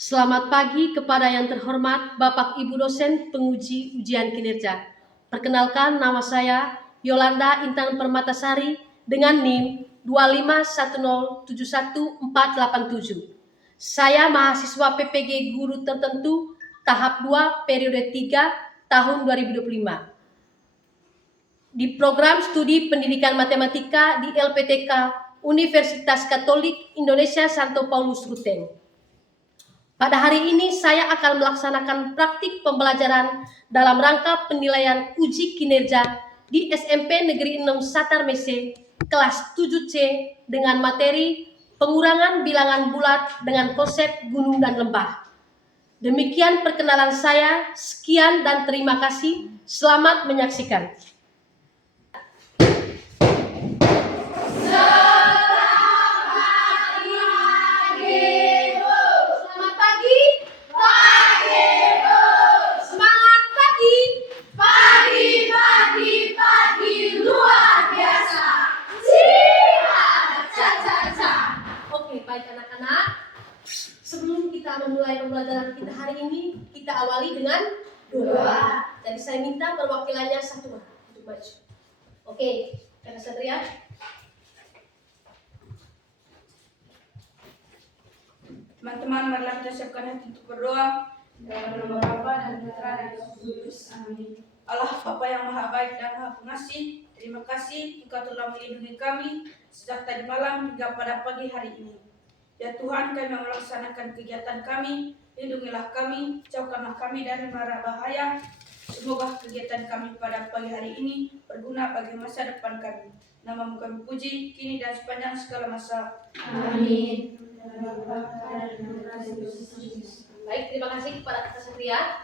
Selamat pagi kepada yang terhormat Bapak Ibu dosen penguji ujian kinerja. Perkenalkan, nama saya Yolanda Intan Permatasari dengan NIM 251071487. Saya mahasiswa PPG Guru Tertentu tahap 2 periode 3 tahun 2025. Di program studi pendidikan matematika di LPTK Universitas Katolik Indonesia Santo Paulus Ruteng. Pada hari ini saya akan melaksanakan praktik pembelajaran dalam rangka penilaian uji kinerja di SMP Negeri 6 Satar Mese kelas 7C dengan materi pengurangan bilangan bulat dengan konsep gunung dan lembah. Demikian perkenalan saya, sekian dan terima kasih. Selamat menyaksikan. Baik anak-anak, sebelum kita memulai pembelajaran kita hari ini, kita awali dengan doa. Jadi saya minta perwakilannya satu orang untuk maju. Oke, Kakak Satria. Teman-teman, marilah kita siapkan hati untuk berdoa. Dalam nama Bapa dan Putra dan Roh Kudus. Amin. Allah Bapa yang Maha Baik dan Maha Pengasih, terima kasih Engkau telah melindungi kami sejak tadi malam hingga pada pagi hari ini. Ya Tuhan, kami melaksanakan kegiatan kami, lindungilah kami, jauhkanlah kami dari mara bahaya. Semoga kegiatan kami pada pagi hari ini berguna bagi masa depan kami. Namamu kami puji, kini dan sepanjang segala masa. Amin. Baik, terima kasih kepada Kakak Satria.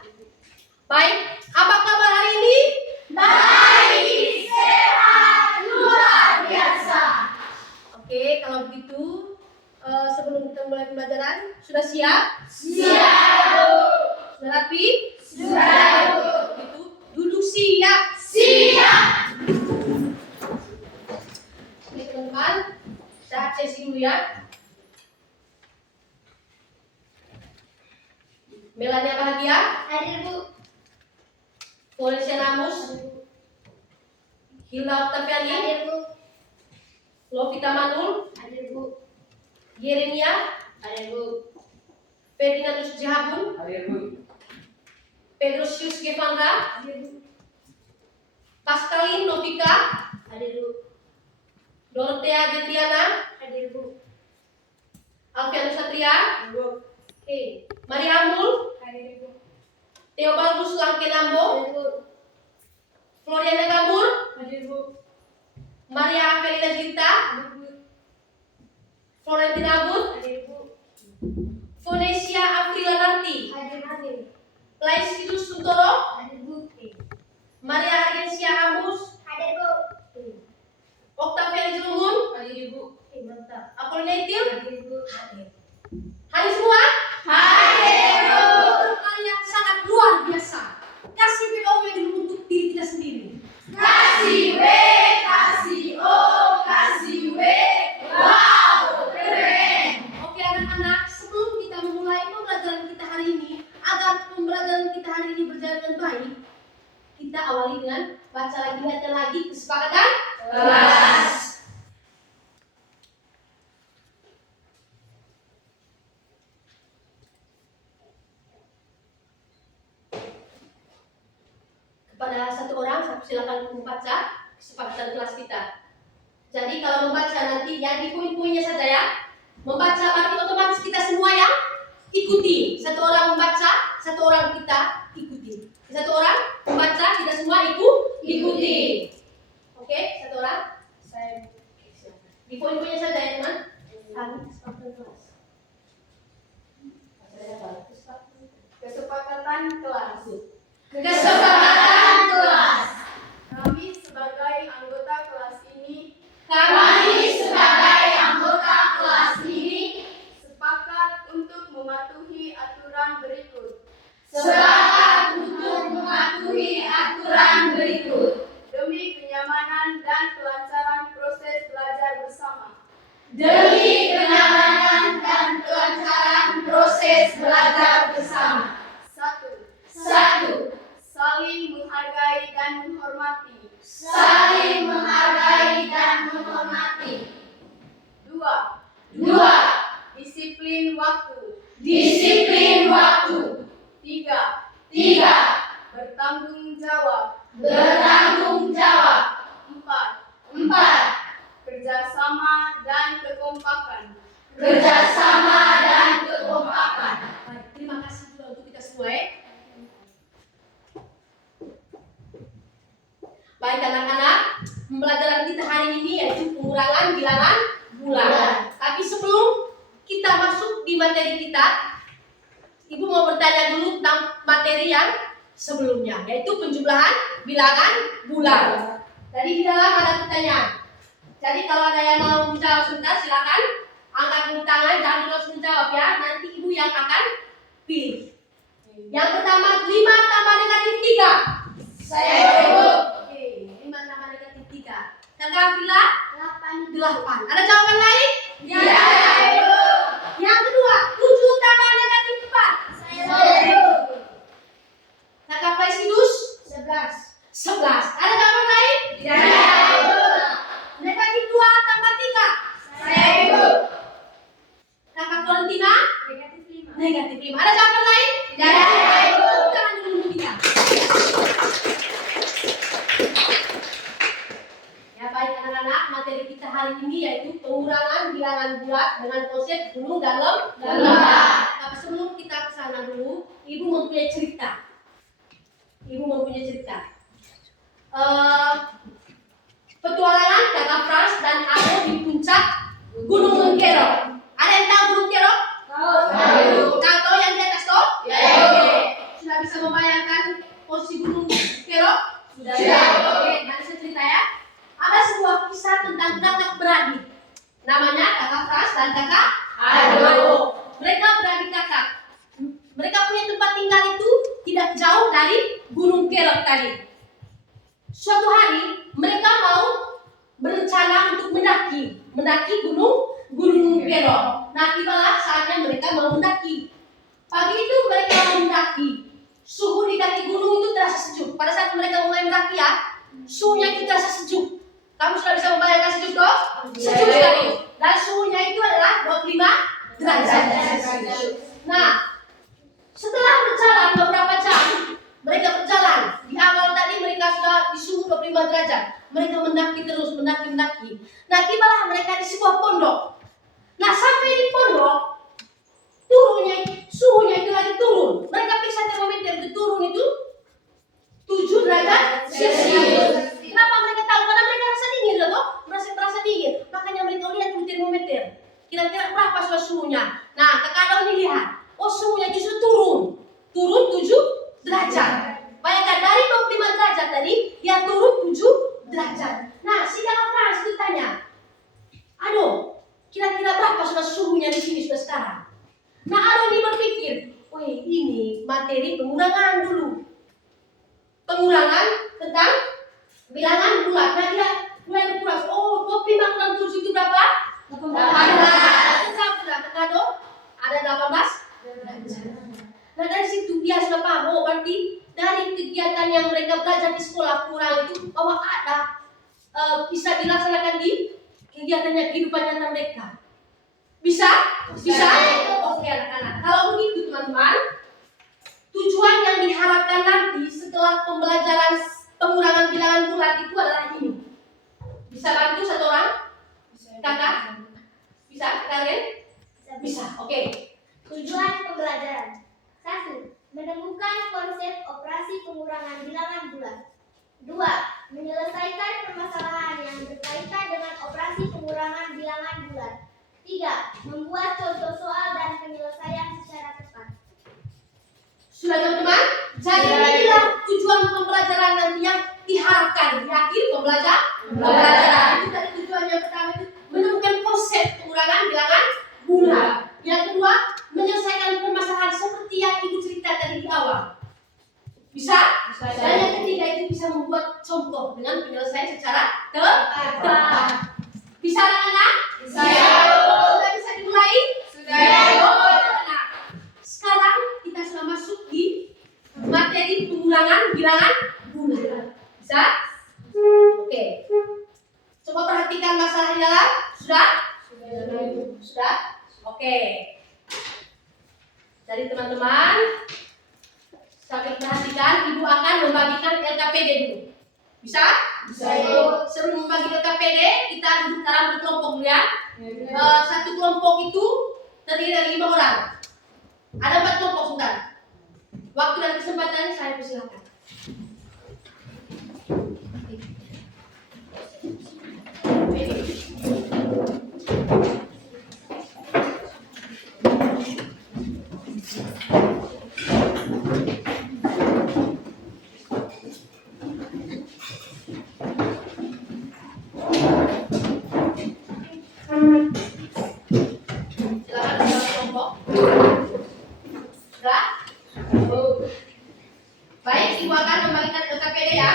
Baik, apa kabar hari ini? Baik, sehat, luar biasa. Oke, kalau begitu sebelum kita mulai pembelajaran, sudah siap? Siap. Sudah rapi? Sudah. Begitu, duduk siap. Siap. Oke teman-teman, saya sesi dulu ya. Melania Bahagia, Hadir Bu. Florencia Namus, Hilda Octaviani, Hadir Bu. Lovita Manul, Hadir Bu. Yeremia, Hadir Bu. Ferdinandus Jahabun, Hadir Bu. Pedrosius Gevandra, Hadir Bu. Pascaline Novika, Hadir Bu. Dorothea Getriana, Hadir Bu. Alfianus Satria, Hadir Bu. oke, Maria Amul, Hadir Bu. Theobaldus Langkenambo, Hadir Bu. Floriana Gamur, Hadir Bu. Maria Felina Jinta, Hadir Bu. Florentina Abud, Hadir Bu. Fonesia Aprila Nanti, Hadir. Laisius Suntoro, Hadir Bu. Maria Argensia Amus, Hadir Bu. Octavia Julungun, Hadir Bu. Mantap. Apolinatil, Hadir Bu. hadir semua? Hadir Bu. Kalian sangat luar biasa. Kasih BOW dulu untuk diri kita sendiri. Kasih W, kasih O, kasih W. Wow, keren. Oke anak-anak, sebelum kita memulai pembelajaran kita hari ini, agar pembelajaran kita hari ini berjalan dengan baik, kita awali dengan baca lagi, ingatkan lagi kesepakatan Kelas. kepada satu orang. Silakan membaca kesepakatan kelas kita. Jadi kalau membaca nanti ya di poin-poinnya saja ya. Membaca berarti otomatis kita semua yang ikuti. Satu orang membaca, satu orang kita ikuti. Satu orang membaca, kita semua ikuti. Oke, satu orang. Saya di poin-poinnya saja ya teman. Kami kesepakatan kelas. Kesepakatan kelas. Kesepakatan kelas. Kami sebagai anggota kelas ini sepakat untuk mematuhi aturan berikut. Demi kenyamanan dan kelancaran proses belajar bersama. Demi kenyamanan dan kelancaran proses belajar bersama. 1. Saling menghargai dan menghormati. Saling menghargai dan menghormati. 2. 2. Disiplin waktu. Disiplin waktu. 3. 3. Bertanggung jawab. Bertanggung jawab. 4. 4. Kerjasama dan kekompakan. Kerjasama dan kekompakan. Baik, terima kasih juga untuk kita semua ya. Baik anak-anak, pembelajaran kita hari ini yaitu pengurangan bilangan bulan. Tapi sebelum kita masuk di materi kita, Ibu mau bertanya dulu tentang materi yang sebelumnya, yaitu penjumlahan bilangan bulan. Jadi di dalam ada pertanyaan. Jadi kalau ada yang mau menjawab sebentar, silakan angkat dulu tangan, jangan dulu langsung menjawab ya. Nanti Ibu yang akan pilih. Yang pertama, 5 tambah negatif 3. Saya Ibu. Oke, 5 tambah negatif 3. Kakak Vila? 8. Ada jawaban lain? Ya, Ibu. Yang kedua, 7 tambah negatif 4. Saya Ibu. Kakak Plaisidus? 11. Ada jawaban lain? Ya, Ibu. Negatif 2 tambah 3. Saya Ibu. Kakak Valentina? Negatif 5. Ada jawaban lain? Ya, Ibu. Jangan dulu kita. Ya baik anak-anak, materi kita hari ini yaitu pengurangan bilangan bulat dengan konsep gunung dan lembah. Tapi sebelum kita ke sana dulu, Ibu mempunyai cerita. Petualangan kakak Pras dan Ado di puncak Gunung Mengkero. Ada yang tahu Gunung Kero? Tahu. Tahu yang di atas toh? Ya, Ibu. Sudah bisa membayangkan posisi Gunung Kero? Sudah. Oke, nanti saya cerita ya. Ada sebuah kisah tentang kakak beradik. Namanya kakak Pras dan kakak Ado. Mereka beradik kakak. Mereka punya tempat tinggal itu tidak jauh dari Gunung Kero tadi. Suatu hari mereka mau berencana untuk mendaki Gunung Kero. Nah, tibalah saatnya mereka mau mendaki. Pagi itu mereka mau mendaki. Suhu di kaki gunung itu terasa sejuk. Pada saat mereka mulai mendaki ya, suhunya itu terasa sejuk. Kamu sudah bisa membayangkan sejuk toh? Sejuk sekali. Dan suhunya itu adalah 25 derajat. Nah, setelah berjalan beberapa jam, mereka berjalan. Di awal tadi mereka sudah di suhu 25 derajat. Mereka mendaki terus, mendaki. Nah, tibalah mereka di sebuah pondok. Nah, sampai di pondok, suhunya itu lagi turun. Mereka periksa termometer itu turun itu 7 derajat Celcius. Kenapa mereka tahu? Karena mereka rasa dingin loh, merasa dingin. Makanya mereka lihat di termometer. Kira-kira berapa suhunya? Nah, kakak ini lihat. Oh, suhunya justru turun 7 derajat. Bayangkan dari 25 derajat tadi, dia turun 7 derajat. Nah, si kakak Frans itu tanya, aduh, kira-kira berapa suhunya di sini sudah sekarang? Nah, Ado ini berpikir, wih, ini materi pengurangan dulu. Pengurangan tentang bilangan bulat. Nah, dia mulai berkurang. Oh, 25 kurang 7 itu berapa? 18. Kakak Ado ada 18. Nah, dari situ dia sudah paham, oh berarti dari kegiatan yang mereka belajar di sekolah kurang itu bahwa ada bisa dilaksanakan di kegiatannya kehidupan nyata mereka. Bisa? Oke anak-anak. Kalau begitu teman-teman, tujuan yang diharapkan nanti setelah pembelajaran pengurangan bilangan bulat itu adalah ini. Bisa bantu satu orang? Kakak? Bisa? Kalian? Bisa. Oke. Tujuan pembelajaran 1. Menemukan konsep operasi pengurangan bilangan bulat. 2. Menyelesaikan permasalahan yang berkaitan dengan operasi pengurangan bilangan bulat. 3. Membuat contoh soal dan penyelesaian secara tepat. Sudah teman-teman? Jadi inilah tujuan pembelajaran nanti yang diharapkan di akhir pembelajaran. Itu tadi tujuan yang pertama itu menemukan konsep pengurangan bilangan bulat. Yang kedua, menyelesaikan permasalahan seperti yang Ibu cerita tadi di awal. Bisa? Dan yang ketiga itu bisa membuat contoh dengan penyelesaian secara tepat. Bisa anak-anak? Bisa. Sudah bisa dimulai? Sudah. Nah, sekarang pengurangan bilangan bulat. Bisa? Oke. Coba perhatikan masalah di dalam. Sudah? Sudah? Oke. Jadi teman-teman, sambil perhatikan, Ibu akan membagikan LKPD dulu. Bisa? Bisa, Ibu. Sebelum membagi LKPD, kita duduk dalam berkelompok dulu ya. Satu kelompok itu terdiri dari 5 orang. Ada 4 kelompok sebentar. Waktu dan kesempatan saya persilakan. Silakan dalam kelompok. Sudah? Baik, Ibu akan membagikan LKPD ya.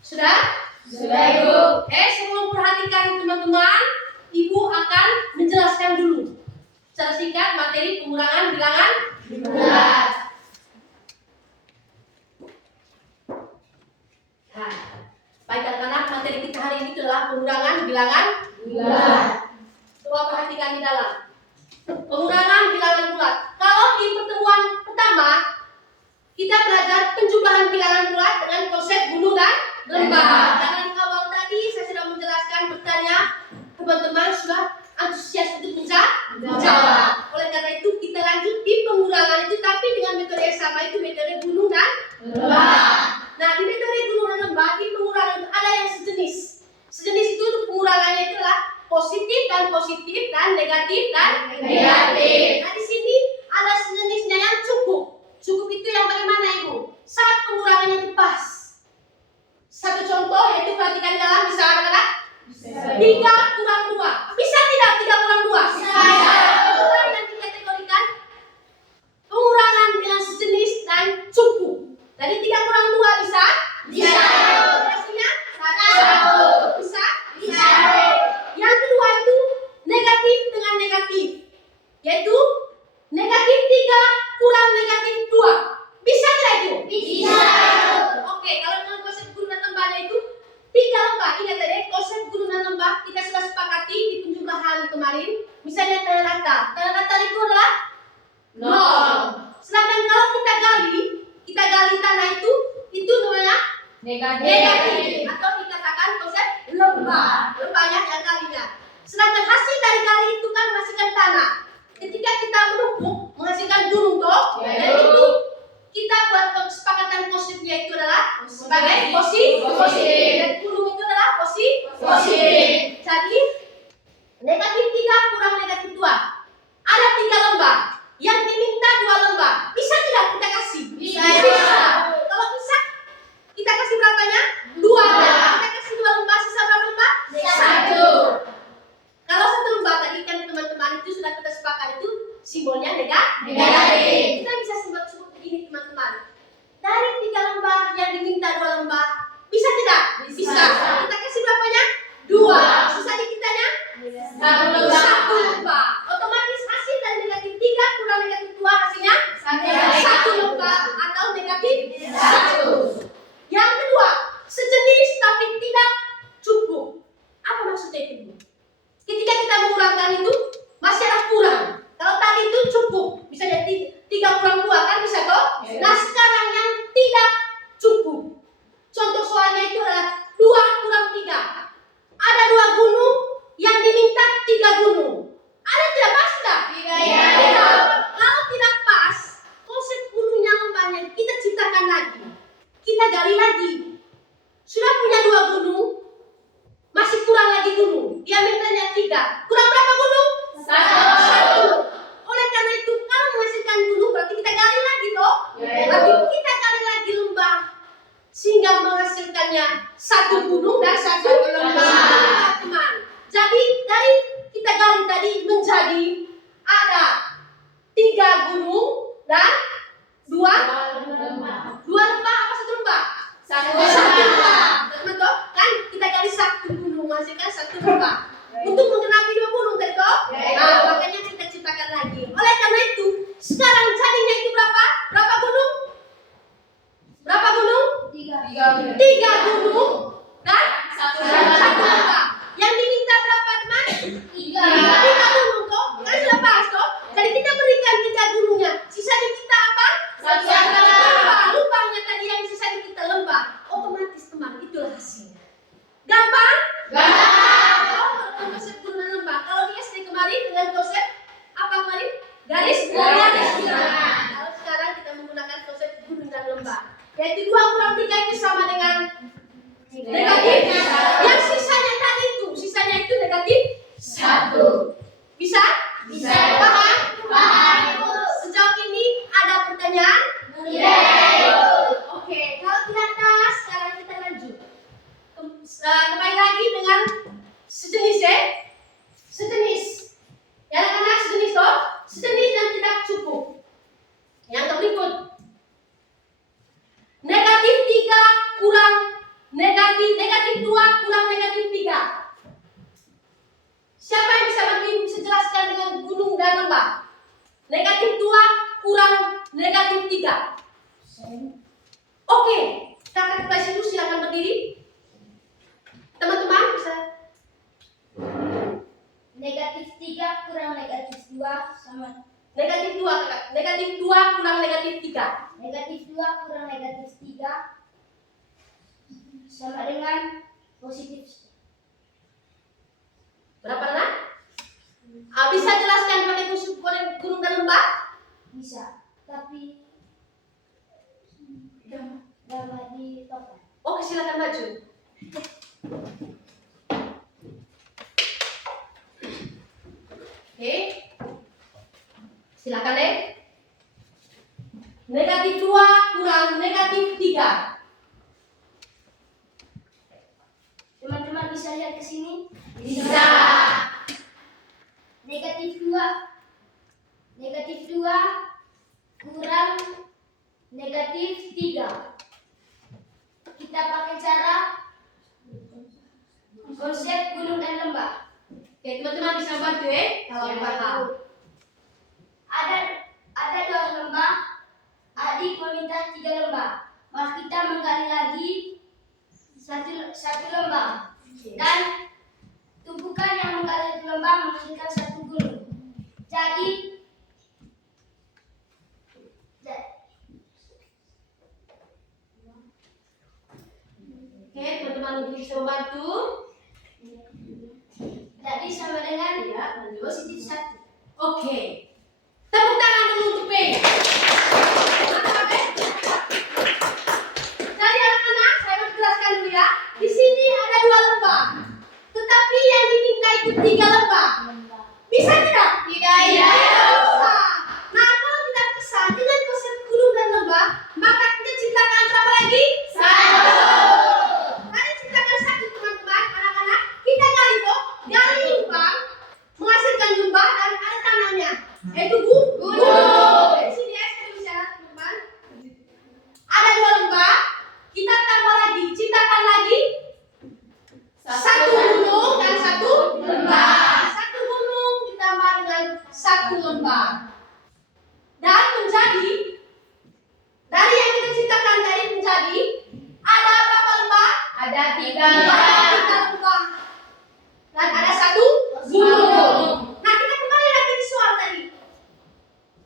Sudah? Sudah, Ibu. Sebelum perhatikan teman-teman, Ibu akan menjelaskan dulu secara singkat materi pengurangan bilangan bulat. Nah, baik anak-anak, materi kita hari ini adalah pengurangan bilangan bulat. Coba perhatikan di dalam. Pengurangan bilangan bulat. Kalau di pertemuan pertama, kita belajar penjumlahan bilangan bulat dengan konsep gunung dan lembah. Karena di awal tadi saya sudah menjelaskan, bertanya, teman-teman sudah antusias untuk menjawab. Oleh karena itu kita lanjut di pengurangan itu, tapi dengan metode yang sama, itu metode gunung dan lembah. Nah, di metode gunung dan lembah, di pengurangan itu ada yang sejenis. Sejenis itu untuk pengurangannya itu adalah positif dan negatif dan negatif. Nah, di sini ada sejenisnya yang cukup. Cukup itu yang bagaimana, Ibu? Saat pengurangannya itu pas. Satu contoh yaitu perhatikan di dalam, bisa anak-anak? 3 kurang 2. Bisa tidak 3 kurang 2? Bisa. Itulah yang dikategorikan pengurangan dengan sejenis dan cukup. Jadi 3 kurang 2 bisa? Bisa. Hasilnya? 1. Bisa? Bisa. Yang kedua itu negatif dengan negatif, yaitu negatif 3 kurang negatif 2. Bisa tidak itu? Bisa. Oke, kalau dengan konsep guru dan lembahnya itu 3 lembah. Ingat tadi konsep guru dan lembah kita sudah sepakati di penjumlahan kemarin. Misalnya tanda data. Tanda data itu adalah 0. Sedangkan kalau kita gali tanah itu namanya negatif. Atau dikatakan konsep lembah. Lembahnya yang galinya. Sedangkan hasil dari gali itu kan menghasilkan tanah. Ketika kita menumpuk menghasilkan gunung toh, dan itu kita buat kesepakatan konsepnya itu adalah sebagai positif. Dan gunung itu adalah positif. Jadi negatif 3 kurang negatif 2. Ada 3 lembah. Yang diminta 2 lembah. Bisa tidak kita kasih? Bisa. Kalau bisa, kita kasih berapanya? 2 lembah. Kita kasih 2 lembah, sisa berapa lembah? 1. Kalau 1 lembah tadi kan teman-teman itu sudah kita sepakat itu simbolnya negatif. Kita bisa sebut begini teman-teman. Dari 3 lembah yang diminta 2 lembah, bisa tidak? Bisa. Kita kasih berapanya? 2. Sisa kitanya? 1 lembah. Otomatis hasil dari negatif 3 kurang negatif 2 hasilnya 1 lembah atau negatif 1. Yang kedua, sejenis tapi tidak cukup. Apa maksudnya itu? Ketika kita mengurangkan itu masih ada kurang. Kalau tadi itu cukup, bisa jadi 3 kurang 2 kan bisa toh? Nah, sekarang yang tidak cukup. Contoh soalnya itu adalah 2 kurang 3. Ada 2 gunung yang diminta 3 gunung. Negatif 2 kurang negatif 3. Oke, kakak kelas itu silakan berdiri. Teman-teman bisa. Negatif 3 kurang negatif 2 sama Negatif 2 kakak. Negatif 2 kurang negatif 3. negatif 2 kurang negatif 3 sama dengan positif. Berapa nak? Bisa jelaskan pakai gunung dan lembah? Bisa, tapi gambar di papan. Oke, silakan maju. Oke. Silakan deh. Negatif 2 kurang negatif 3. Teman-teman bisa lihat ke sini? Bisa. Negatif 2 kurang negatif 3. Kita pakai cara konsep gunung dan lembah. Oke, teman-teman bisa bantu ya kalau paham. Ada 2 lembah. Adik meminta 3 lembah. Maka kita menggali lagi satu lembah. Dan tumpukan yang menggali 1 lembah menghasilkan 1 gunung. Jadi Oke, teman-teman untuk bisa membantu. jadi sama dengan Ya, lanjut. positif 1. Oke. Tepuk tangan dulu untuk B. Jadi anak-anak, saya mau jelaskan dulu ya. Di sini ada 2 lembah. Tetapi yang diminta itu 3 lembah. Bisa tidak? Tidak. Bisa. Nah, kalau tidak bisa dengan konsep gunung dan lembah, maka kita ciptakan berapa lagi? 1. Tadi ciptakan 1 teman-teman, anak-anak. Kita gali kok, gali lubang, menghasilkan lembah dan ada tanahnya. Yaitu gunung. Di sini ya, saya bicara teman-teman. Ada 2 lembah, kita tambah lagi, ciptakan lagi 1 gunung dan 1 lembah. 1 gunung ditambah dengan 1 lembah. Dan menjadi dari yang kita ciptakan tadi menjadi ada berapa lembah? Ada 3 lembah. Dan ada 1 gunung. Nah, kita kembali lagi di soal tadi.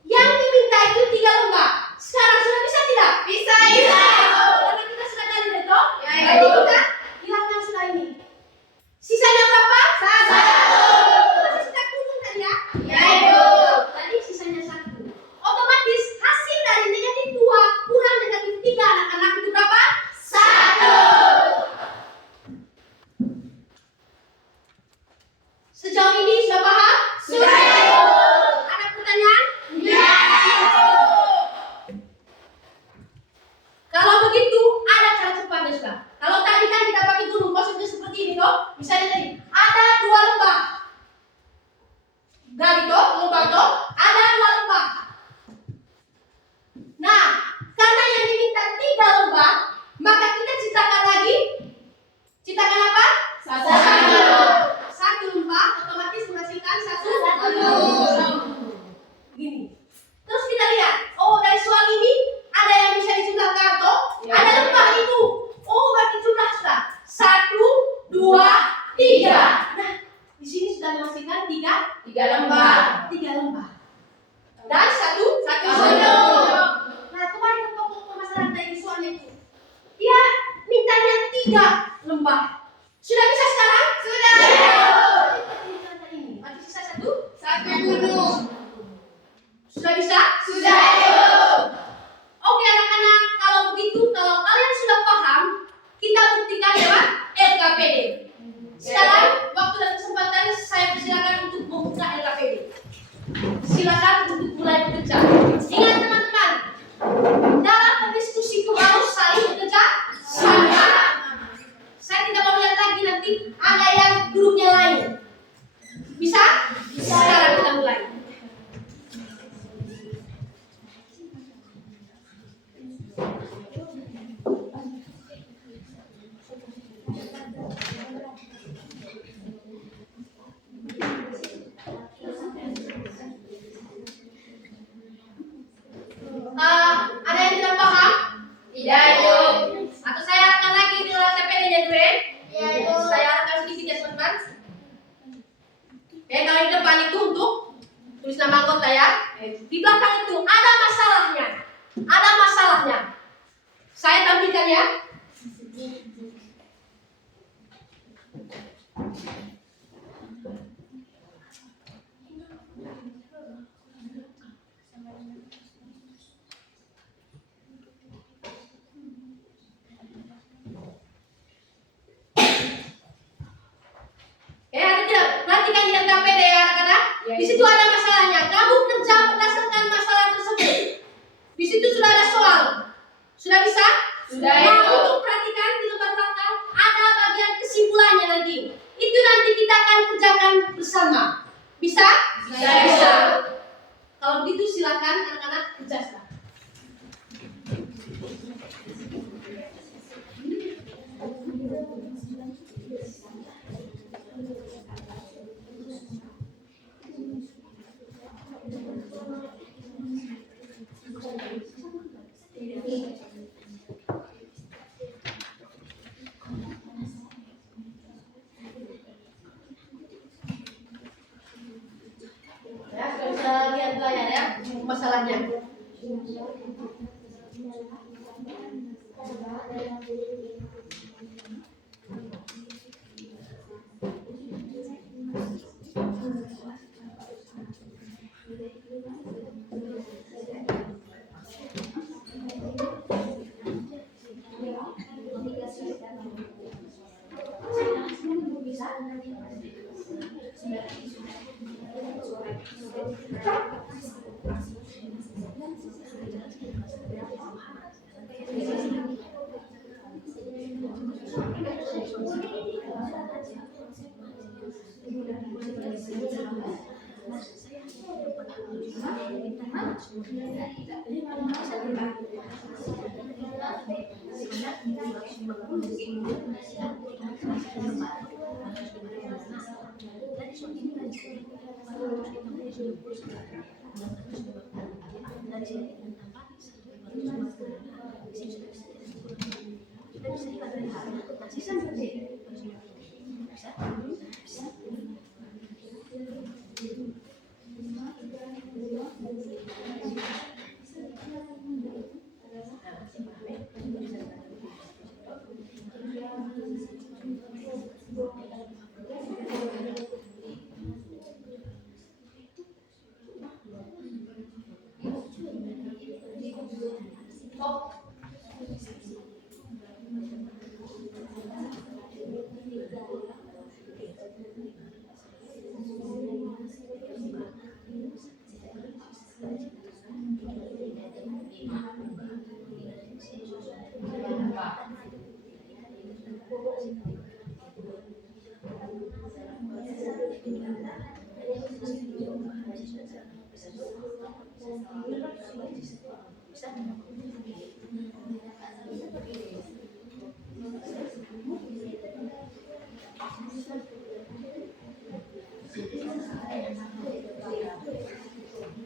Yang diminta itu 3 lembah. Sekarang sudah bisa tidak? Bisa. Karena kita sudah gali betul. Jadi kita hilangkan sudah ini. Sisanya berapa? 1. Masih sisa gunung tadi ya? Tadi sisanya 1. Otomatis hasil dari negatif 2 kurang negatif 3 anak-anak itu berapa? 1. Sejauh ini sudah paham? Sudah. Ada pertanyaan? Kalau begitu ada cara cepatnya sudah. Kalau tadi kan kita pakai gunung konsepnya seperti ini toh. Misalnya tadi ada 2 lembah. Gali toh, lubang toh, ada 2 lembah. Nah, karena yang diminta 3 lembah, maka kita ciptakan lagi. Ciptakan apa? 1 lembah otomatis menghasilkan 1 gunung. Gini. Terus kita lihat, oh dari soal ini ada yang bisa dijumlahkan toh? Ada lembah itu. Oh, berarti jumlah sudah 1, 2, 3. Nah, di sini sudah menghasilkan 3 lembah. 3 lembah. Dan 1 gunung. Nah, kembali ke pokok permasalahan tadi soalnya itu. Dia mintanya 3 lembah. Sudah bisa sekarang? Sudah. Berarti sisa 1 gunung. Sudah bisa? Sudah. Oke anak-anak, kalau begitu, kalau kalian sudah paham, kita buktikan lewat LKPD. Sekarang waktu dan kesempatan saya persilakan untuk membuka LKPD. Silakan untuk mulai bekerja. Ingat teman-teman, dalam berdiskusi itu harus saling bekerja sama. Saya tidak mau lihat lagi nanti ada yang grupnya lain. Bisa? Sekarang kita mulai. anggota ya. Di belakang itu ada masalahnya. Ada masalahnya. Saya tampilkan ya. Ada tidak? Perhatikan yang KPD ya anak-anak. Di situ ada masalahnya. Kamu kerja berdasarkan masalah tersebut. Di situ sudah ada soal. Sudah bisa? Sudah. Nah, untuk perhatikan di lembar belakang ada bagian kesimpulannya nanti. Itu nanti kita akan kerjakan bersama. Bisa? Bisa. Kalau begitu silakan anak-anak kerjakan. Ya, sudah bisa lihat layar ya masalahnya.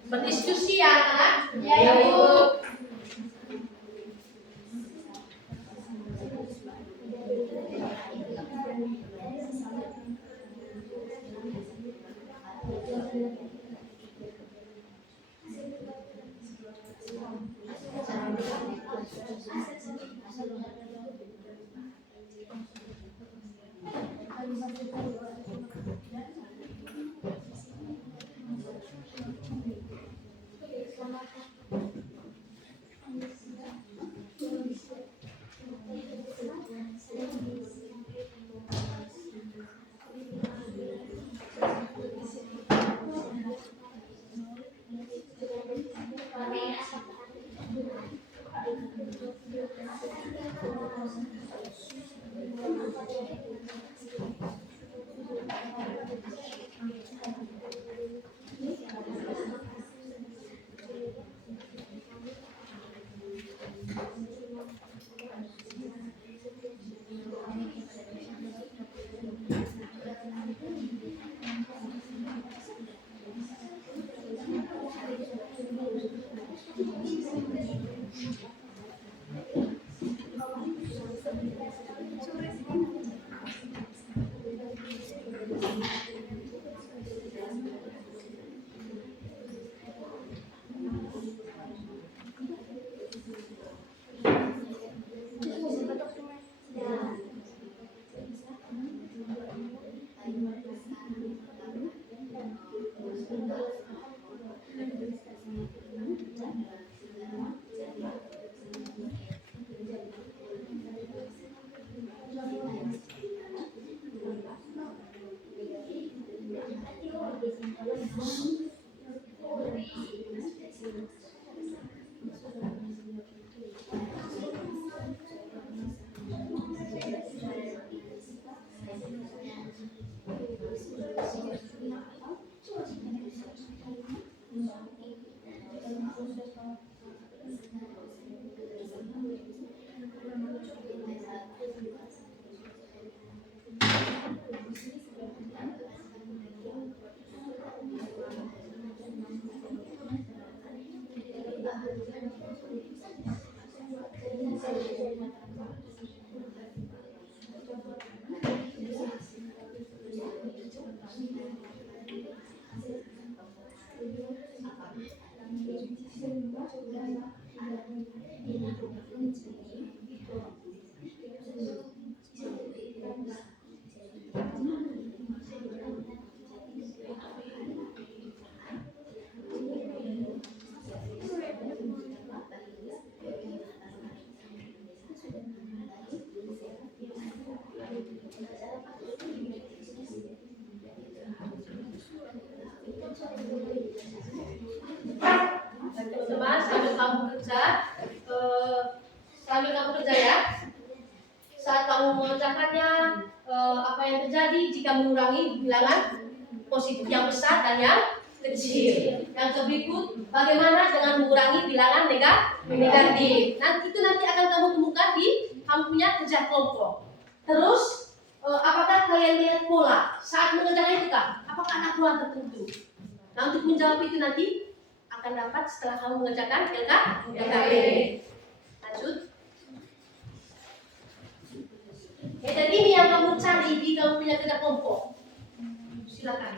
Berdiskusi ya anak-anak. Ya, Bu. sambil kamu kerja ya. Saat kamu mengerjakannya, apa yang terjadi jika mengurangi bilangan positif yang besar dan yang kecil. Yang berikut, bagaimana dengan mengurangi bilangan negatif. Nanti akan kamu temukan di kamu punya kerja kelompok. Terus, apakah kalian lihat pola saat mengerjakan itu kah? Apakah ada pola tertentu? Nah, untuk menjawab itu nanti akan dapat setelah kamu mengerjakan LKP. Lanjut. Dan ini yang kamu cari di kamu punya kerja kelompok. Silakan.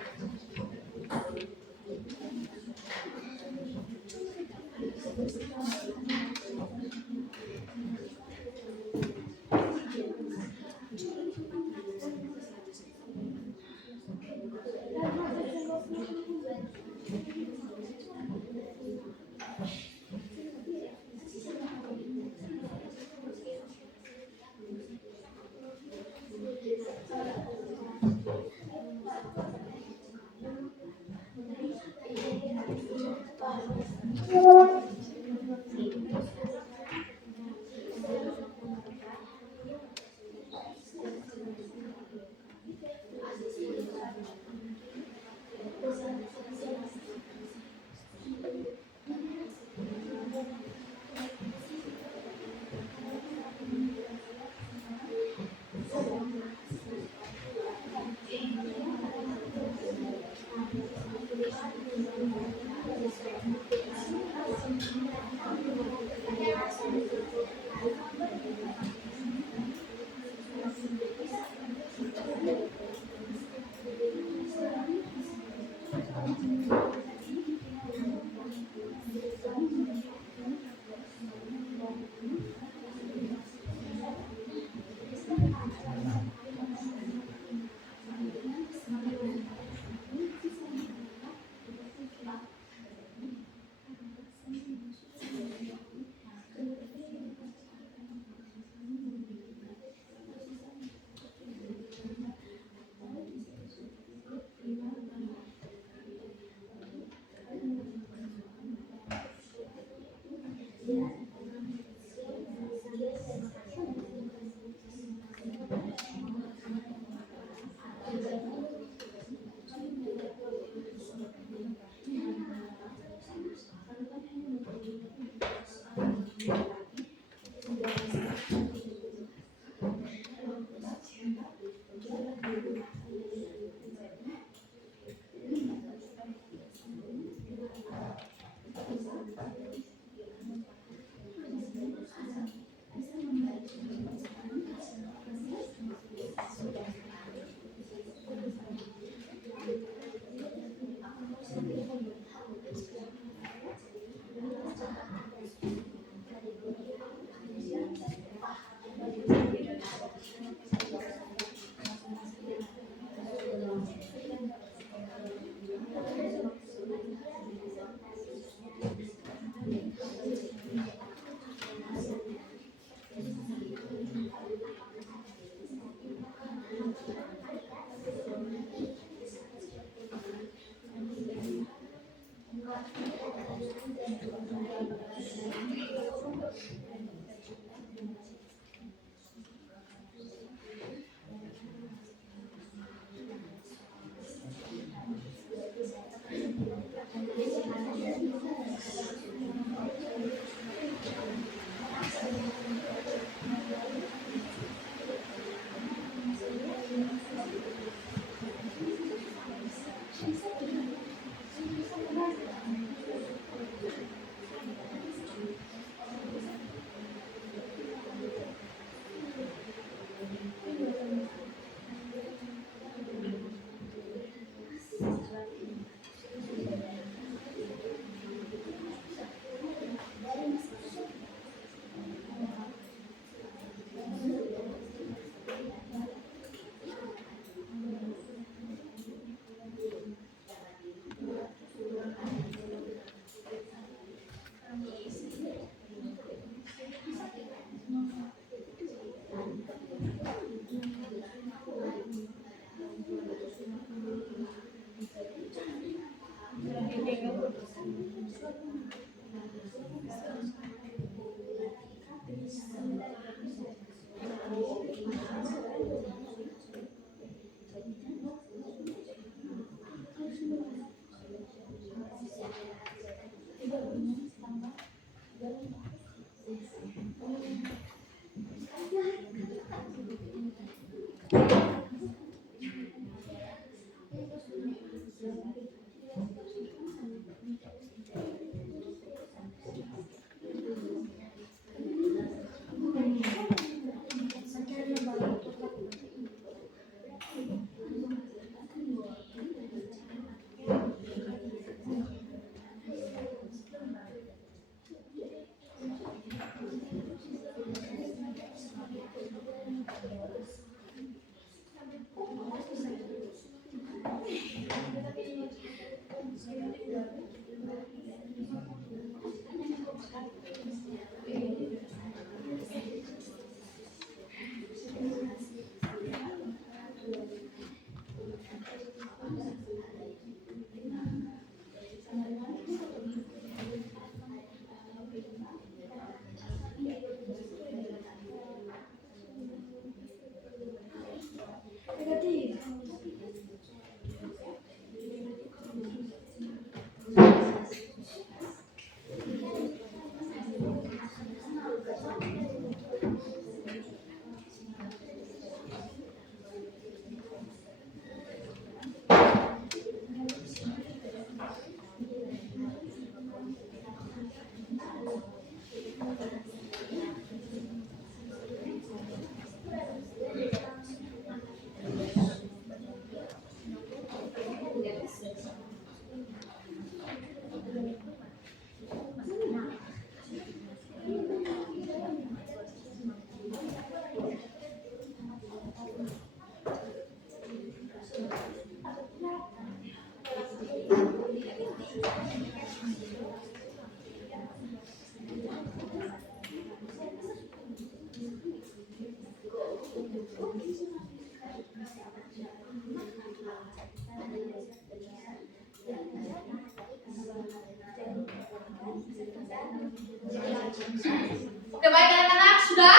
Oke, baik anak-anak, sudah?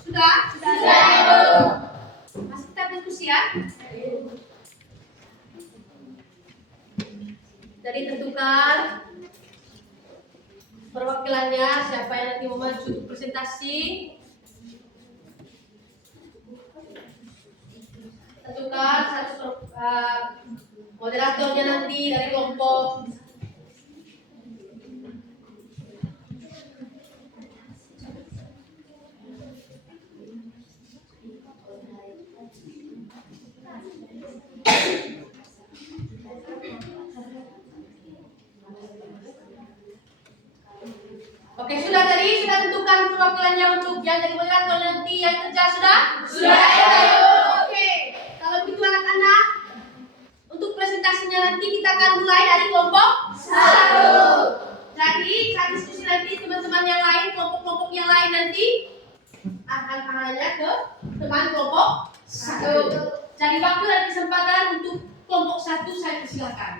Sudah? Masih tetap diskusi ya? Jadi tentukan perwakilannya, siapa yang nanti mau maju untuk presentasi. Tentukan satu moderatornya nanti dari kelompok. Oke, sudah tentukan perwakilannya untuk yang jadi moderator nanti yang kerja sudah? Oke, kalau begitu anak-anak, untuk presentasinya nanti kita akan mulai dari kelompok 1. Jadi, saat diskusi nanti teman-teman yang lain, kelompok-kelompok yang lain nanti akan tangannya ke teman kelompok 1. Cari waktu dan kesempatan untuk kelompok 1 saya persilakan.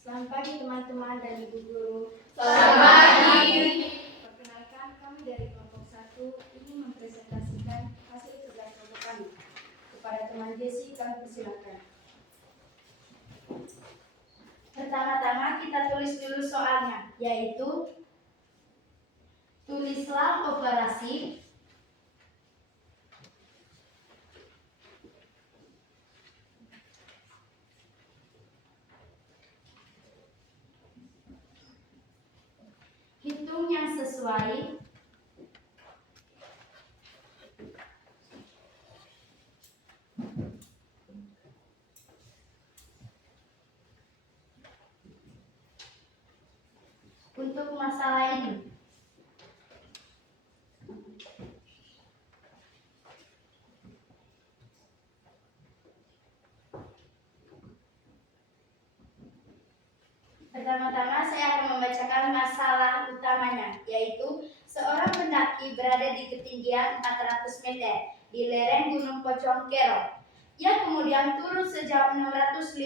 Selamat pagi teman-teman dan ibu guru. Selamat pagi. Perkenalkan, kami dari kelompok 1 ingin mempresentasikan hasil kerja kelompok kami. Kepada teman Jesse, kami persilakan. Pertama-tama kita tulis dulu soalnya, yaitu tulislah operasi hitung yang sesuai untuk masalah ini. Pertama-tama saya akan membacakan masalah utamanya, yaitu seorang pendaki pendaki berada di ketinggian 400 meter di lereng Gunung Pocong Kero. Ia kemudian turun sejauh 650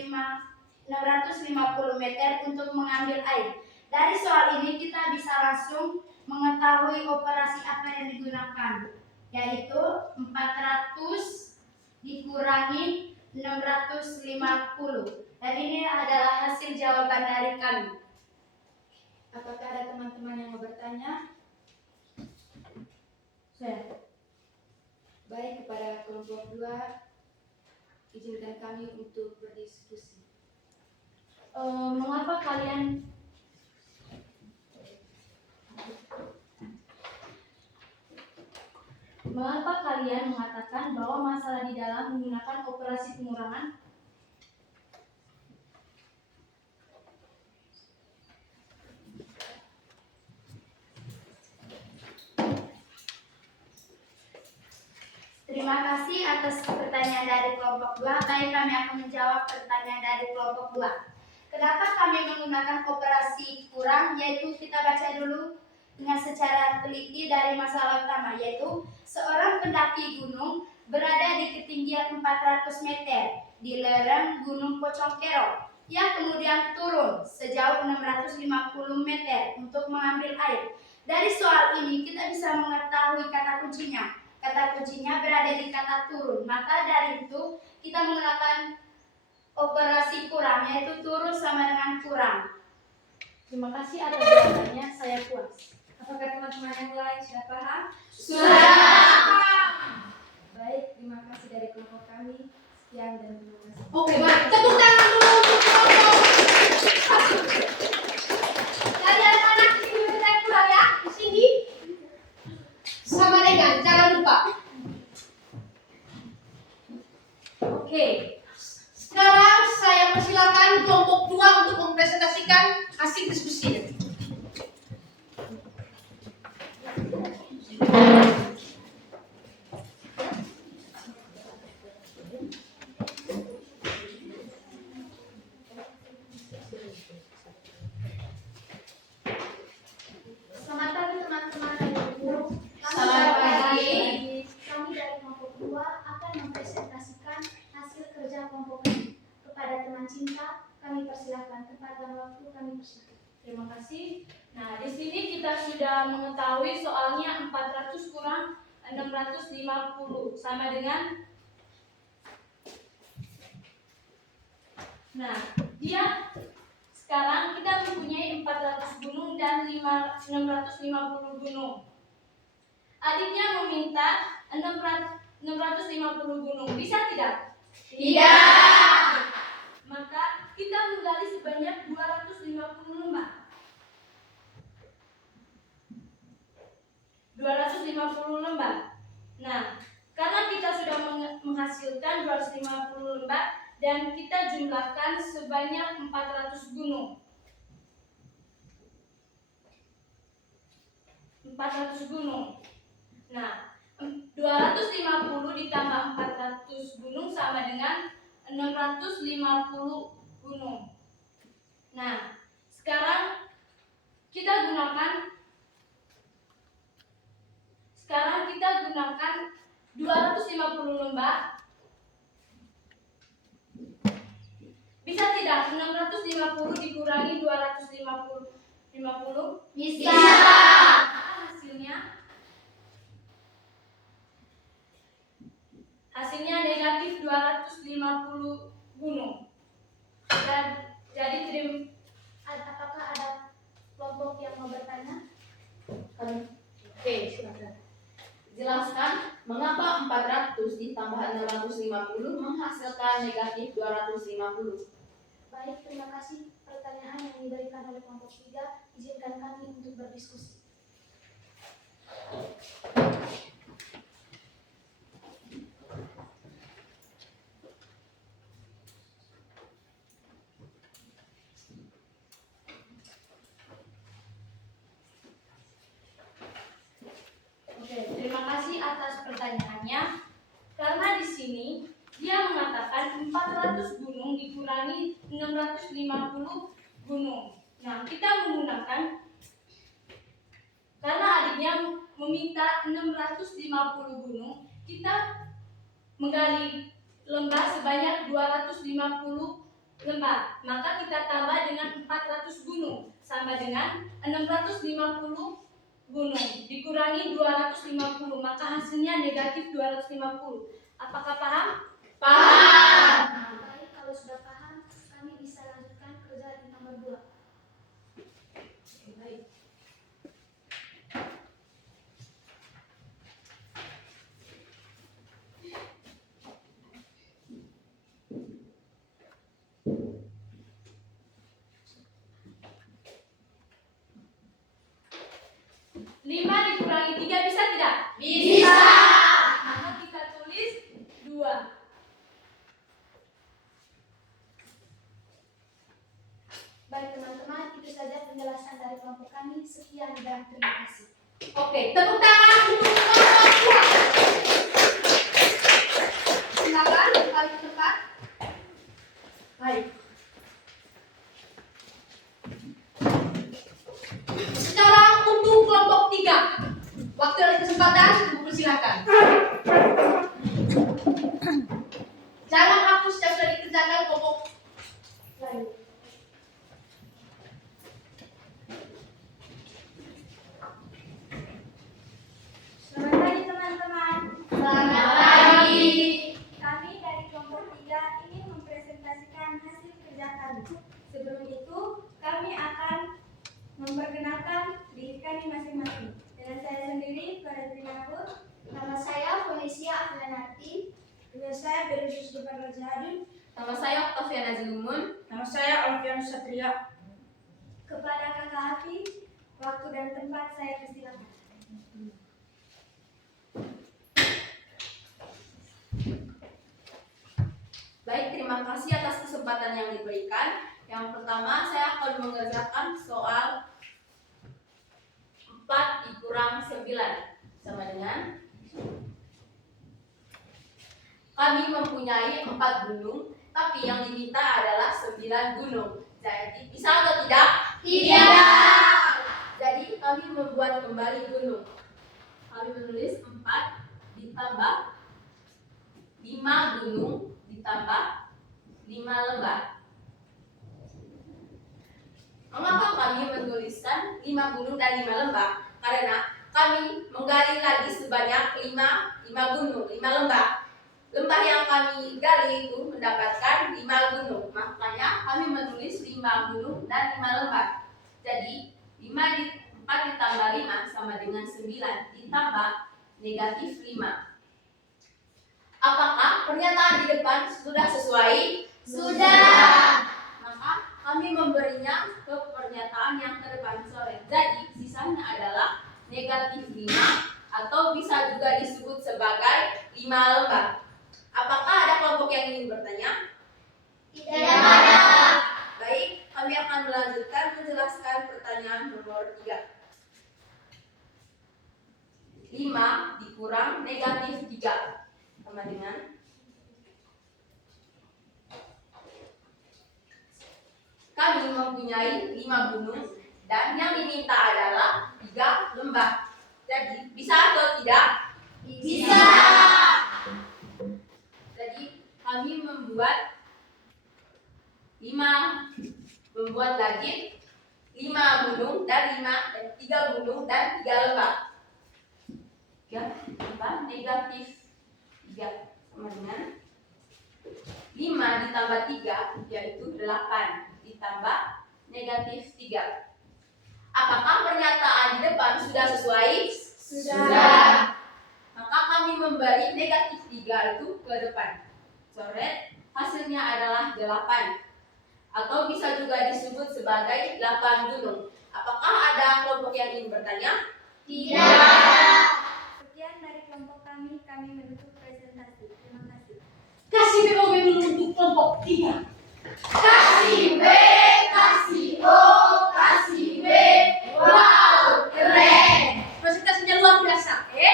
meter untuk mengambil air. Dari soal ini kita bisa langsung mengetahui operasi apa yang digunakan, yaitu 400 dikurangi 650. Dan ini adalah hasil jawaban dari kami. Apakah ada teman-teman yang mau bertanya? Saya. Baik, kepada kelompok 2, izinkan kami untuk berdiskusi. Mengapa kalian mengatakan bahwa masalah di dalam menggunakan operasi pengurangan? Terima kasih atas pertanyaan dari kelompok 2. Baik, kami akan menjawab pertanyaan dari kelompok 2. Kenapa kami menggunakan operasi kurang? Yaitu kita baca dulu dengan secara teliti dari masalah utama, yaitu seorang pendaki gunung berada di ketinggian 400 meter di lereng Gunung Pocong Kero. Ia kemudian turun sejauh 650 meter untuk mengambil air. Dari soal ini kita bisa mengetahui kata kuncinya. Kata kuncinya berada di kata turun. Maka dari itu kita menggunakan operasi kurang, yaitu turun sama dengan kurang. Terima kasih atas jawabannya, saya puas. Apakah teman-teman yang lain sudah paham? Sudah. Baik, terima kasih dari kelompok kami. Sekian dan terima kasih. Oke, baik. Tepuk tangan dulu untuk kelompok. Dari anak-anak ini saya pulang ya, di sini. Sama dengan, jangan lupa. Oke. Sekarang saya persilakan kelompok 2 untuk mempresentasikan hasil diskusinya. Selamat pagi teman-teman dan ibu. Selamat pagi. Kami dari kelompok 2 akan mempresentasikan hasil kerja kelompok kami. Kepada teman cinta, kami persilahkan. Tempat dan waktu kami persilahkan. Terima kasih. Nah, di sini kita sudah mengetahui soalnya 400 kurang 650 sama dengan. Nah, dia sekarang kita mempunyai 400 gunung dan 650 gunung. Adiknya meminta 650 gunung. Bisa tidak? Tidak. Maka kita menggali sebanyak 250 lembah. 250 lembah. Nah, karena kita sudah menghasilkan 250 lembah dan kita jumlahkan sebanyak 400 gunung. 400 gunung. Nah, 250 ditambah 400 gunung sama dengan 650 gunung. Nah, sekarang kita gunakan 250 lembah. Bisa tidak 650 dikurangi 250? Bisa. Hasilnya negatif 250 gunung. Dan jadi Apakah ada kelompok yang mau bertanya? Oke, silakan. Jelaskan mengapa 400 ditambah 650 menghasilkan negatif 250. Baik, terima kasih pertanyaan yang diberikan oleh kelompok 3. Izinkan kami untuk berdiskusi. Oke, terima kasih atas pertanyaannya. Karena di sini dia mengatakan 400 gunung dikurangi 650 gunung. Nah, kita menggunakan karena adiknya meminta 650 gunung, kita menggali lembah sebanyak 250 lembah. Maka kita tambah dengan 400 gunung, sama dengan 650 gunung dikurangi 250, maka hasilnya negatif 250. Apakah paham? Paham. Baik, kalau sudah paham, kami bisa lanjutkan kerja di nomor 2. Baik. Lima dikurangi 3 bisa tidak? Bisa. Maka kita tulis 2. Baik teman-teman, itu saja penjelasan dari kelompok kami. Sekian dan terima kasih. Oke, tepuk tangan untuk kelompok 2. Silakan kembali ke tempat. Baik. Sekarang untuk kelompok 3. Waktu dan kesempatan, dipersilakan. Jangan hapus yang sudah dikerjakan kelompok lain. Selamat pagi teman-teman. Selamat pagi. Kami dari kelompok 3 ingin mempresentasikan hasil kerja kami. Sebelum itu, kami akan memperkenalkan diri kami masing-masing. Dengan saya sendiri, Farah Prinapur. Nama saya Felicia Aflanati. Dengan saya Berusus Depan Raja Hadun. Nama saya Octaviana Zilumun. Nama saya Alfianus Satria. Kepada Kakak Hafiz, waktu dan tempat saya persilakan. Baik, terima kasih atas kesempatan yang diberikan. Yang pertama, saya akan mengerjakan soal 4 dikurang 9 sama dengan kami mempunyai 4 gunung, tapi yang diminta adalah 9 gunung. Jadi bisa atau tidak? Tidak. Jadi kami membuat kembali gunung. Kami menulis 4 ditambah 5 gunung ditambah 5 lembah. Mengapa kami menuliskan 5 gunung dan 5 lembah? Karena kami menggali lagi sebanyak 5 gunung, 5 lembah. Lembah yang kami gali itu mendapatkan 5 gunung. Makanya kami menulis 5 gunung dan 5 lembah. Jadi 4 ditambah 5 sama dengan 9 ditambah negatif 5. Apakah pernyataan di depan sudah sesuai? Sudah. Maka kami memberinya ke pernyataan yang ke depan sore. Jadi sisanya adalah negatif 5 atau bisa juga disebut sebagai 5 lembah. Apakah ada kelompok yang ingin bertanya? Tidak ada. Baik, kami akan melanjutkan menjelaskan pertanyaan nomor 3. 5 dikurang negatif 3 sama dengan kami mempunyai 5 gunung dan yang diminta adalah 3 lembah. Jadi bisa atau tidak? Bisa. Jadi kami membuat lagi 5 gunung dan 3 gunung dan 3 lembah. 3 lembah negatif 3 sama dengan 5 ditambah 3 yaitu 8 ditambah negatif 3. Apakah pernyataan di depan sudah sesuai? Sudah. Maka kami memberi negatif 3 itu ke depan. Coret, hasilnya adalah 8. Atau bisa juga disebut sebagai 8 gunung. Apakah ada kelompok yang ingin bertanya? Tidak. Sekian dari kelompok kami menutup presentasi. Terima kasih. Kasih BOB dulu untuk kelompok 3. Kasih B, kasih O, kasih B. Wow, keren. Presentasinya luar biasa, Oke.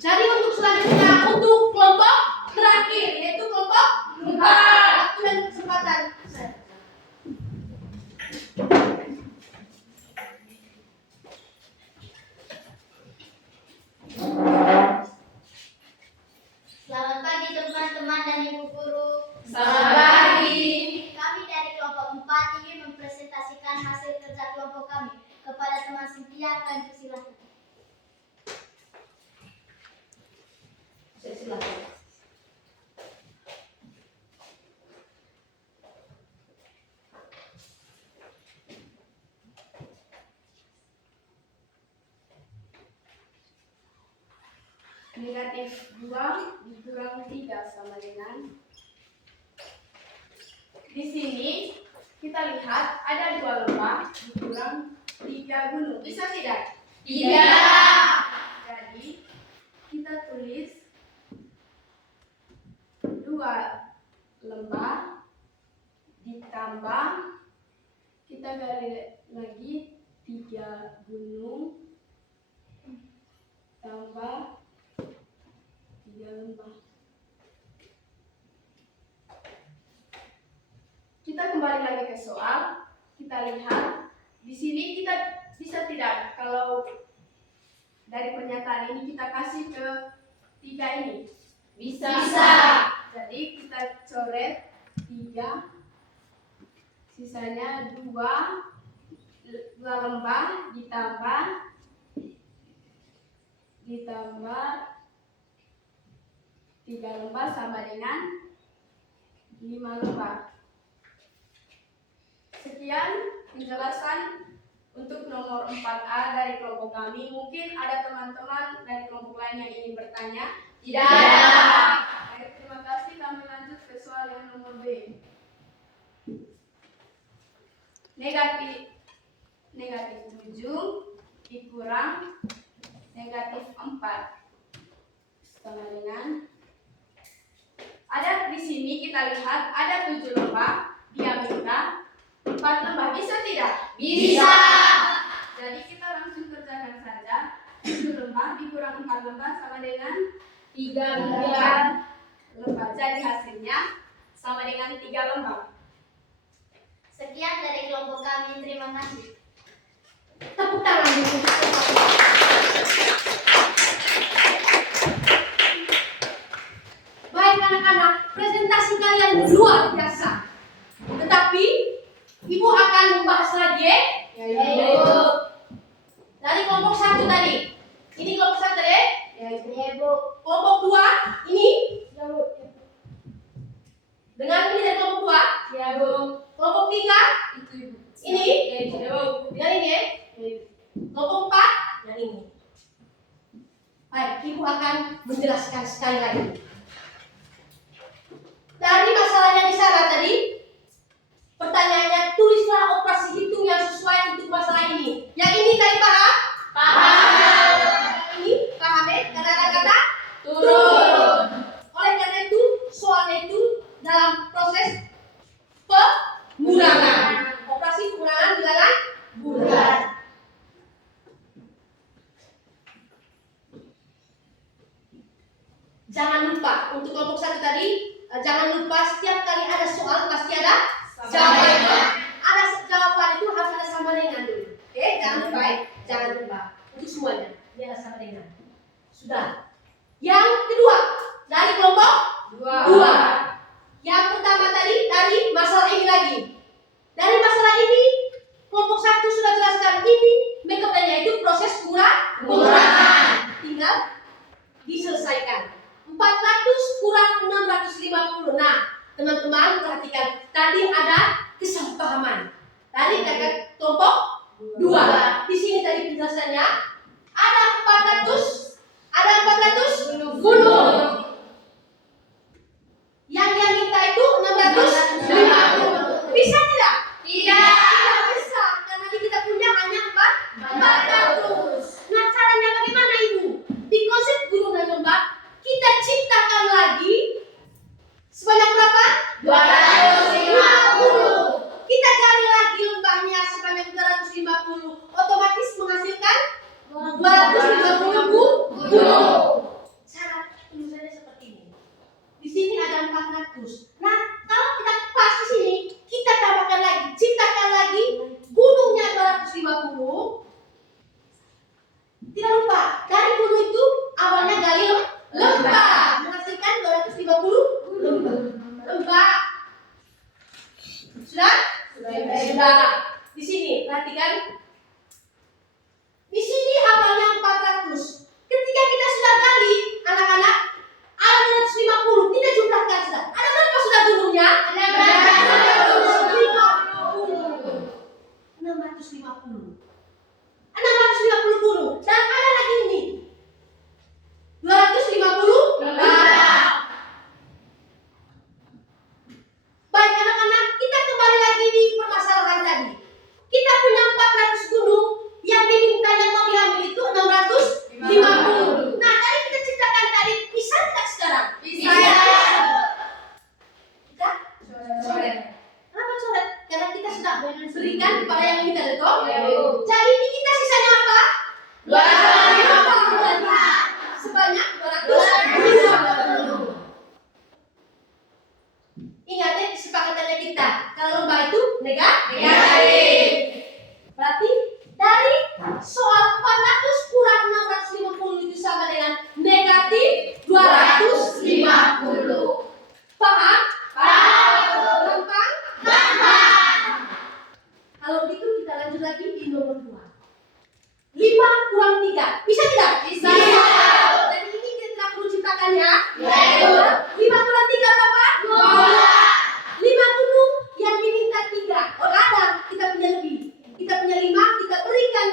Jadi untuk selanjutnya untuk kelompok terakhir yaitu kelompok 4. Waktu dan kesempatan. Panitia akan persilahkan. Silakan. Negatif 2 dikurang 3 sama dengan. Di sini kita lihat ada 2 lembah dikurang 3 gunung. Bisa tidak? Tidak. Jadi kita tulis 2 lembah ditambah kita gali lagi 3 gunung tambah 3 lembah. Kita kembali lagi ke soal. Kita lihat di sini kita bisa tidak kalau dari pernyataan ini kita kasih ke 3 ini. Bisa. Jadi kita coret 3, sisanya 2 lembah ditambah 3 lembah sama dengan 5 lembah. Sekian penjelasan untuk nomor 4A dari kelompok kami. Mungkin ada teman-teman dari kelompok lain yang ingin bertanya. Tidak. Baik, terima kasih. Kami lanjut ke soal yang nomor B. Negatif 7 dikurang negatif 4 sama dengan. Ada di sini kita lihat ada 7 lembah, dia minta 4 lembah. Bisa tidak? Bisa. Jadi kita langsung kerjakan saja. 7 lembah dikurang 4 lembah sama dengan 3 lembah. Jadi hasilnya sama dengan 3 lembah. Sekian dari kelompok kami. Terima kasih. Tepuk tangan dulu. Baik anak-anak, presentasi kalian luar biasa. Tetapi Ibu akan membahas lagi dari kelompok 1 tadi. Ini kelompok 1 tadi. Kelompok 2 ini dengan ini dari kelompok 2. Ya, Bu. Kelompok 3 Itu Ibu. ini dengan ini. Kelompok 4 dan ini. Baik, Ibu akan menjelaskan sekali lagi. Dari masalah yang di sana tadi, pertanyaannya tulislah operasi hitung yang sesuai untuk masalah ini. Yang ini tadi paham? Paham. Ini paham ya? Karena ada kata Turun. Oleh karena itu, soalnya itu dalam proses pengurangan. Operasi pengurangan bilangan bulat. Jangan lupa untuk kelompok 1 tadi, jangan lupa setiap kali ada soal pasti ada jawabannya. Ada jawaban itu harus ada sama dengan dulu. Oke, jangan lupa ya. Jangan lupa. Untuk semuanya, dia ada sama dengan. Sudah. Yang kedua, dari kelompok 2. Yang pertama tadi dari masalah ini lagi. Dari masalah ini, kelompok 1 sudah jelaskan ini metodenya itu proses pengurangan. Tinggal diselesaikan. 400 kurang 650. Nah, teman-teman perhatikan. Tadi ada kesalahpahaman. Tadi kakak kelompok 2. Di sini tadi penjelasannya ada 400 gunung. Yang dia minta itu 650. Bisa tidak? Tidak. Tidak bisa karena di kita punya hanya 400. Nah, caranya bagaimana Ibu? Di konsep gunung dan lembah kita ciptakan lagi sebanyak berapa? 250. Kita gali lagi lembahnya sebanyak 250, otomatis menghasilkan 250 gunung. Syarat tulisannya 5 kurang 3. Bisa tidak? Bisa. Dan ini kita perlu ciptakannya. 5 kurang 3 berapa? 5 gunung yang diminta 3. Oh ada, kita punya lebih. Kita punya 5, kita berikan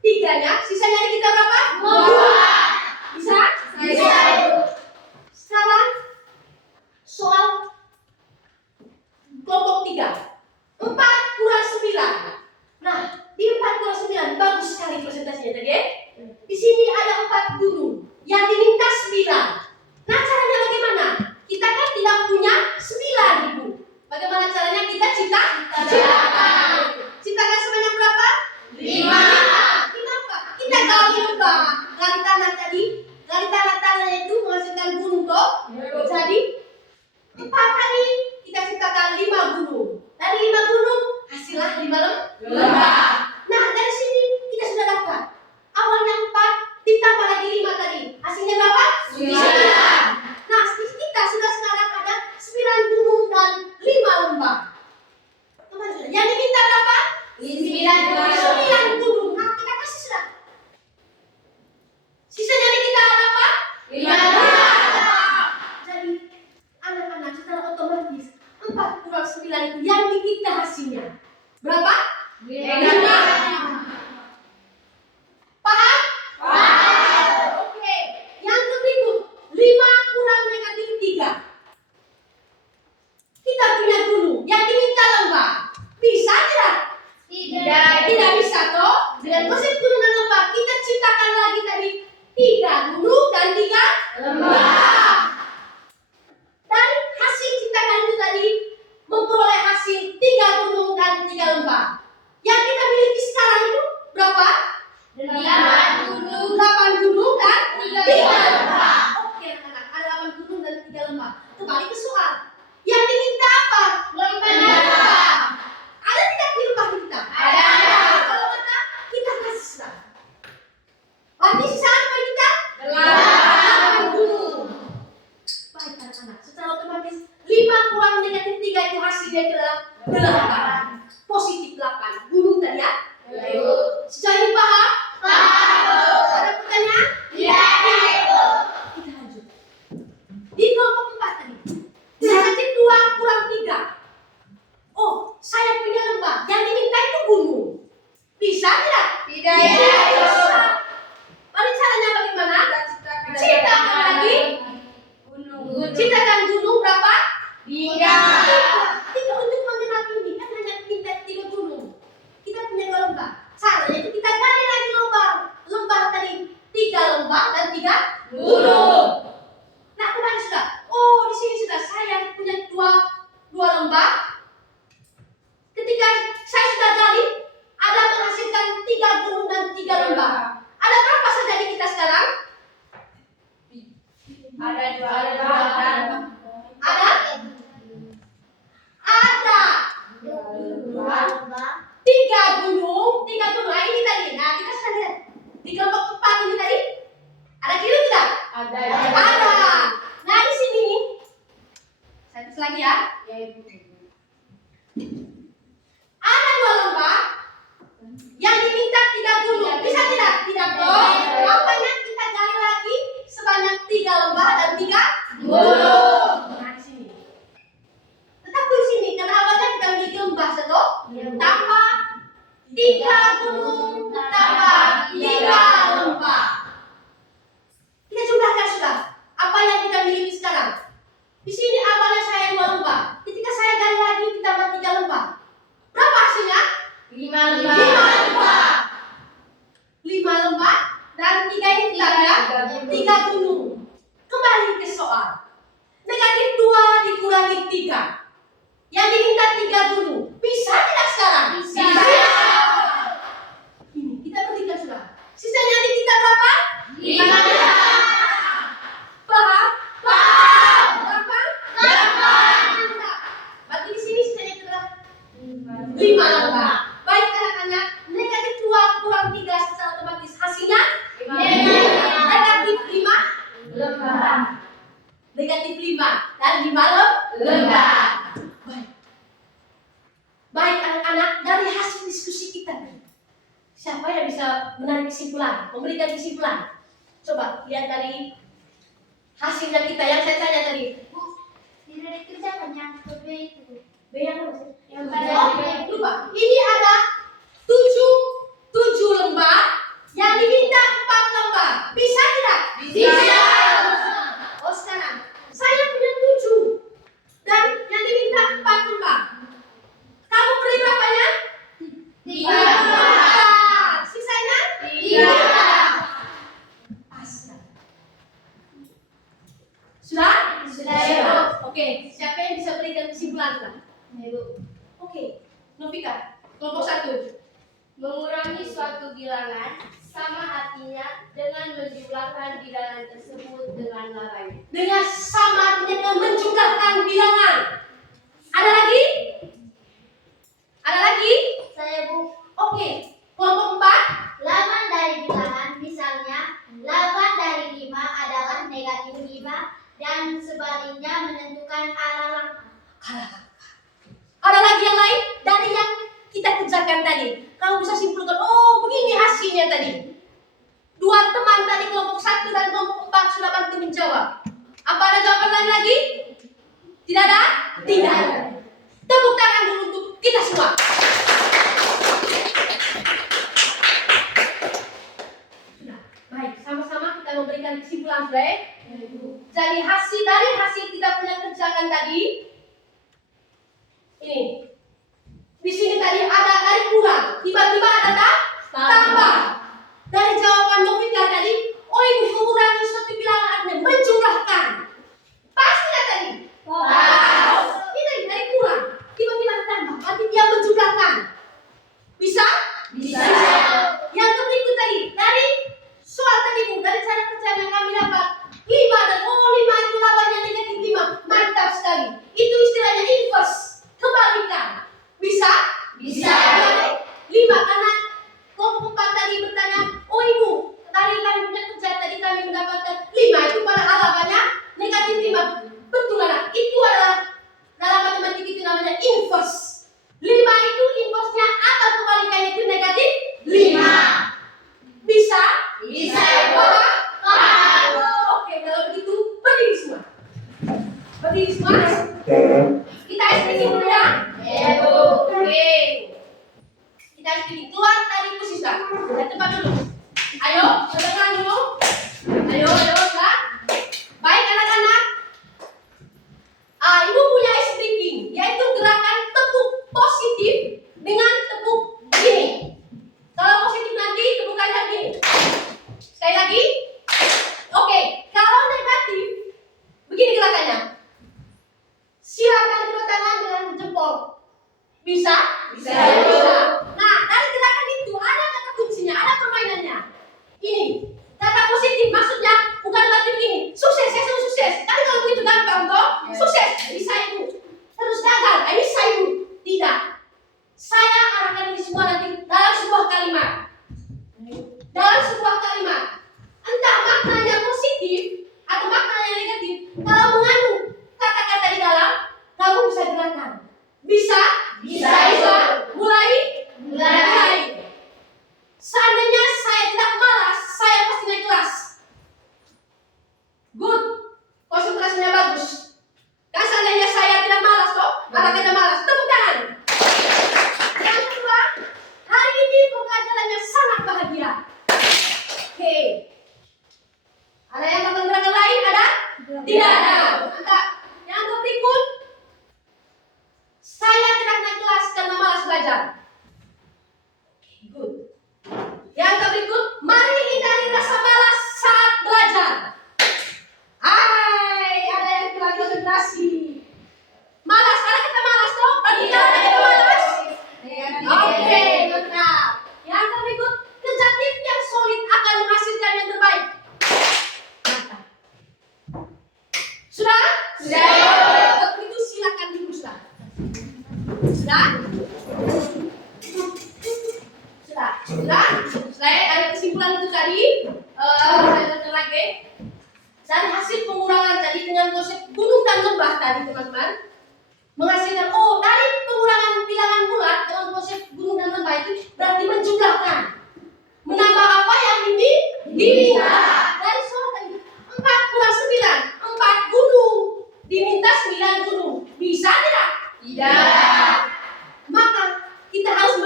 3-nya. Sisanya kita berapa? 2. Bisa? Bisa. Sekarang soal kelompok 3. 4 kurang 9. Nah, di 4 kurang 9 bagus sekali presentasinya tadi. Di sini ada 4 gunung yang diminta 9. Nah, caranya bagaimana? Kita kan tidak punya 9, Ibu. Bagaimana caranya kita ciptakan? Ciptakan sebanyak berapa? 5. Kenapa? Kita gali lomba. Gali tanah tadi. Gali tanah itu menghasilkan gunung toh. Jadi 4 kali kita ciptakan 5 gunung. Dari 5 gunung hasillah 5 lembah. Nah, dari sini kita sudah dapat. Awalnya 4 ditambah lagi 5 tadi. Hasilnya berapa? 9. Nah, kita sudah sekarang ada 9 gunung dan 5 lembah. Teman sudah. Yang diminta berapa? 9 gunung. Nah, kita kasih sudah. Sisanya kita apa? 5. Jadi anak-anak secara otomatis 4 kurang 9 itu yang kita hasilnya berapa? 5. Paham? Oke. Yang berikut 5 kurang negatif 3. Kita punya gunung yang diminta lembah. Bisa tidak? Tidak bisa toh? Dengan konsep gunung dan lembah kita ciptakan lagi tadi 3 gunung dan 3 lembah. Dan hasil ciptakan itu tadi memperoleh hasil 3 gunung dan 3 lembah. Yang kita miliki sekarang itu berapa? 8 gunung dan 3 lembah. Oke anak-anak, ada 8 gunung dan 3 lembah. Kembali ke soal. Yang diminta apa? Lembah. Ada tidak di lembah kita? Ada. Kalau ada, kita kasih. Berarti sisa apa kita? 8 gunung. Baik anak-anak, secara otomatis 5 kurang negatif 3 itu hasilnya adalah 8. Positif 8. Gunung tadi ya? Sudah ini paham? Ada pertanyaan? Kita lanjut. Di kelompok 4 tadi. Negatif 2 kurang 3. Oh, saya punya lembah. Yang diminta itu gunung. Bisa tidak? Bisa. Lalu caranya bagaimana? Ciptakan lagi. Ciptakan gunung berapa? 3 untuk mengenal ini kan hanya minta 3 gunung. Kita punya 2 lembah. Caranya itu kita gali lagi lembah tadi 3 lembah dan 3 gunung. Nah kemarin sudah. Oh di sini sudah saya punya 2 lembah. Ketika saya sudah gali ada menghasilkan 3 gunung dan 3 lembah. Ada berapa saja di kita sekarang? Ada 3 gunung. Nah ini tadi. Nah kita sudah lihat di kelompok 4 ini tadi ada kiri tidak? Ada. Nah di sini saya tulis lagi ya. Ada 2 lembah yang diminta 3 gunung. Bisa tidak? Tidak toh. Makanya kita gali lagi sebanyak 3 lembah dan 3 gunung. Nah di sini. Tetap di sini karena awalnya kita memiliki lembah satu. Tambah 3 gunung tambah 3 lembah. Kita jumlahkan sudah. Apa yang kita miliki sekarang? Di sini awalnya saya 2 lembah. Ketika saya gali lagi ditambah 3 lembah. Berapa hasilnya? 5 lembah. 5 lembah dan 3 ini ditambah 3 gunung. Kembali ke soal. Negatif 2 dikurangi 3. Yang diminta 3 gunung. Bisa tidak sekarang? Bisa. Ini kita berikan sudah. Sisanya nanti kita berapa? 5. Paham? Berapa? 8. Berarti di sini sisanya adalah 5 lembah. Baik anak-anak, negatif 2 kurang 3 secara otomatis hasilnya negatif 5 lembah. Negatif 5 dan 5 lembah. Baik anak-anak, dari hasil diskusi kita nih, siapa yang bisa menarik kesimpulan, memberikan kesimpulan. Coba lihat dari hasilnya kita yang saya tanya tadi. Bu, tidak dikerjakan yang kedua itu. B yang mana sih? Yang Oh, lupa. Ini ada 7 lembar yang diminta 4 lembar. Bisa tidak? Bisa. Oh, sekarang saya punya 7 dan yang diminta 4 lembar. Kamu beri berapanya? 4. Sisanya? 3. Pas. Sudah? Sudah. Oke, siapa yang bisa berikan kesimpulan? Oke, Novika, kelompok 1. Mengurangi suatu bilangan sama artinya dengan menjumlahkan bilangan tersebut dengan labanya. Dengan sama artinya dengan menjumlahkan bilangan. Ada lagi? Ada lagi? Saya Bu, Oke, kelompok 4. lawan dari bilangan misalnya lawan dari 5 adalah negatif 5 dan sebaliknya menentukan arah langkah. Ada lagi yang lain dari yang kita kerjakan tadi. Kamu bisa simpulkan, oh begini hasilnya tadi. 2 teman tadi kelompok 1 dan kelompok 4 sudah bantu menjawab. Apa ada jawaban lain lagi? Tidak ada? Tidak ada. Tepuk tangan dulu untuk kita semua. Sudah, baik. Sama-sama kita memberikan kesimpulan, Bre. Jadi dari hasil kita punya kerjakan tadi, ini. Di sini tadi ada dari kurang, tiba-tiba ada tambah. Dari jawaban Novika tadi, oh ibu mengurangi suatu bilangan artinya menjumlahkan. Pas tidak tadi? Pas. Ini dari kurang, tiba-tiba ada tambah, berarti dia menjumlahkan. Bisa? Bisa. Yang berikut tadi, dari soal tadi Bu, dari cara kerja yang kami dapat 5 dan 5 itu lawannya negatif 5. Mantap sekali. Itu istilahnya inverse, kebalikan. Bisa? Bisa. 5 karena kelompok 4 tadi bertanya, oh ibu, tadi kami punya kerja tadi kami mendapatkan 5 itu pada alamannya negatif 5. Betul anak, itu adalah dalam matematik itu namanya inverse. 5 itu inverse-nya atau kebalikannya itu negatif 5. Bisa? Bisa. Paham? Paham. Oke, kalau begitu berdiri semua. Berdiri semua. Kita speaking dulu ya. Ya, Bu. Oke. Kita speaking keluar dari posisi dari tempat dulu. Ayo, dengarkan dulu. Ayo, ya. Baik anak-anak. Ibu punya speaking, yaitu gerakan tepuk positif dengan tepuk gini. Kalau positif nanti tepukannya gini. Sekali lagi. Oke, kalau negatif begini gerakannya. Silakan kedua tangan dengan jempol. Bisa? Bisa. Nah, dari gerakan itu ada kata kuncinya, ada permainannya. Ini kata positif maksudnya bukan berarti begini. Sukses, saya selalu sukses. Tapi kalau begitu gampang toh. Sukses, bisa ibu. Terus gagal, bisa ibu. Tidak. Saya arahkan ini semua nanti dalam sebuah kalimat. Dalam sebuah kalimat. Entah maknanya positif atau maknanya negatif. Kalau mengandung kata-kata di dalam, kamu bisa gerakan. Bisa? Bisa. Mulai? Mulai. Seandainya saya tidak malas, saya pasti naik kelas. Good. Konsentrasinya bagus. Dan seandainya saya tidak malas toh, anak kita malas. Tepuk tangan. Yang kedua, hari ini pembelajarannya sangat bahagia. Oke. Ada yang melakukan gerakan lain? Ada? Tidak ada. Mantap. Yang berikut, saya tidak naik kelas karena malas belajar. Good. Yang berikut, mari hindari rasa malas saat belajar. Hai, ada yang kurang konsentrasi. Malas, ada kita malas toh? Berarti kalau kita malas. Oke, mantap. Yang berikut, kerja tim yang solid akan menghasilkan yang terbaik. Mantap. Sudah? Sudah. Kalau begitu silakan dulu sudah. Sudah? Sudah? Selain ada kesimpulan itu tadi, saya ulang lagi. Dan hasil pengurangan tadi dengan konsep gunung dan lembah tadi teman-teman menghasilkan, oh dari pengurangan bilangan bulat dengan konsep gunung dan lembah itu berarti menjumlahkan. menambah apa yang diminta. Dari soal tadi 4 kurang 9, 4 gunung. Diminta 9 gunung. Bisa tidak? Tidak. Maka kita harus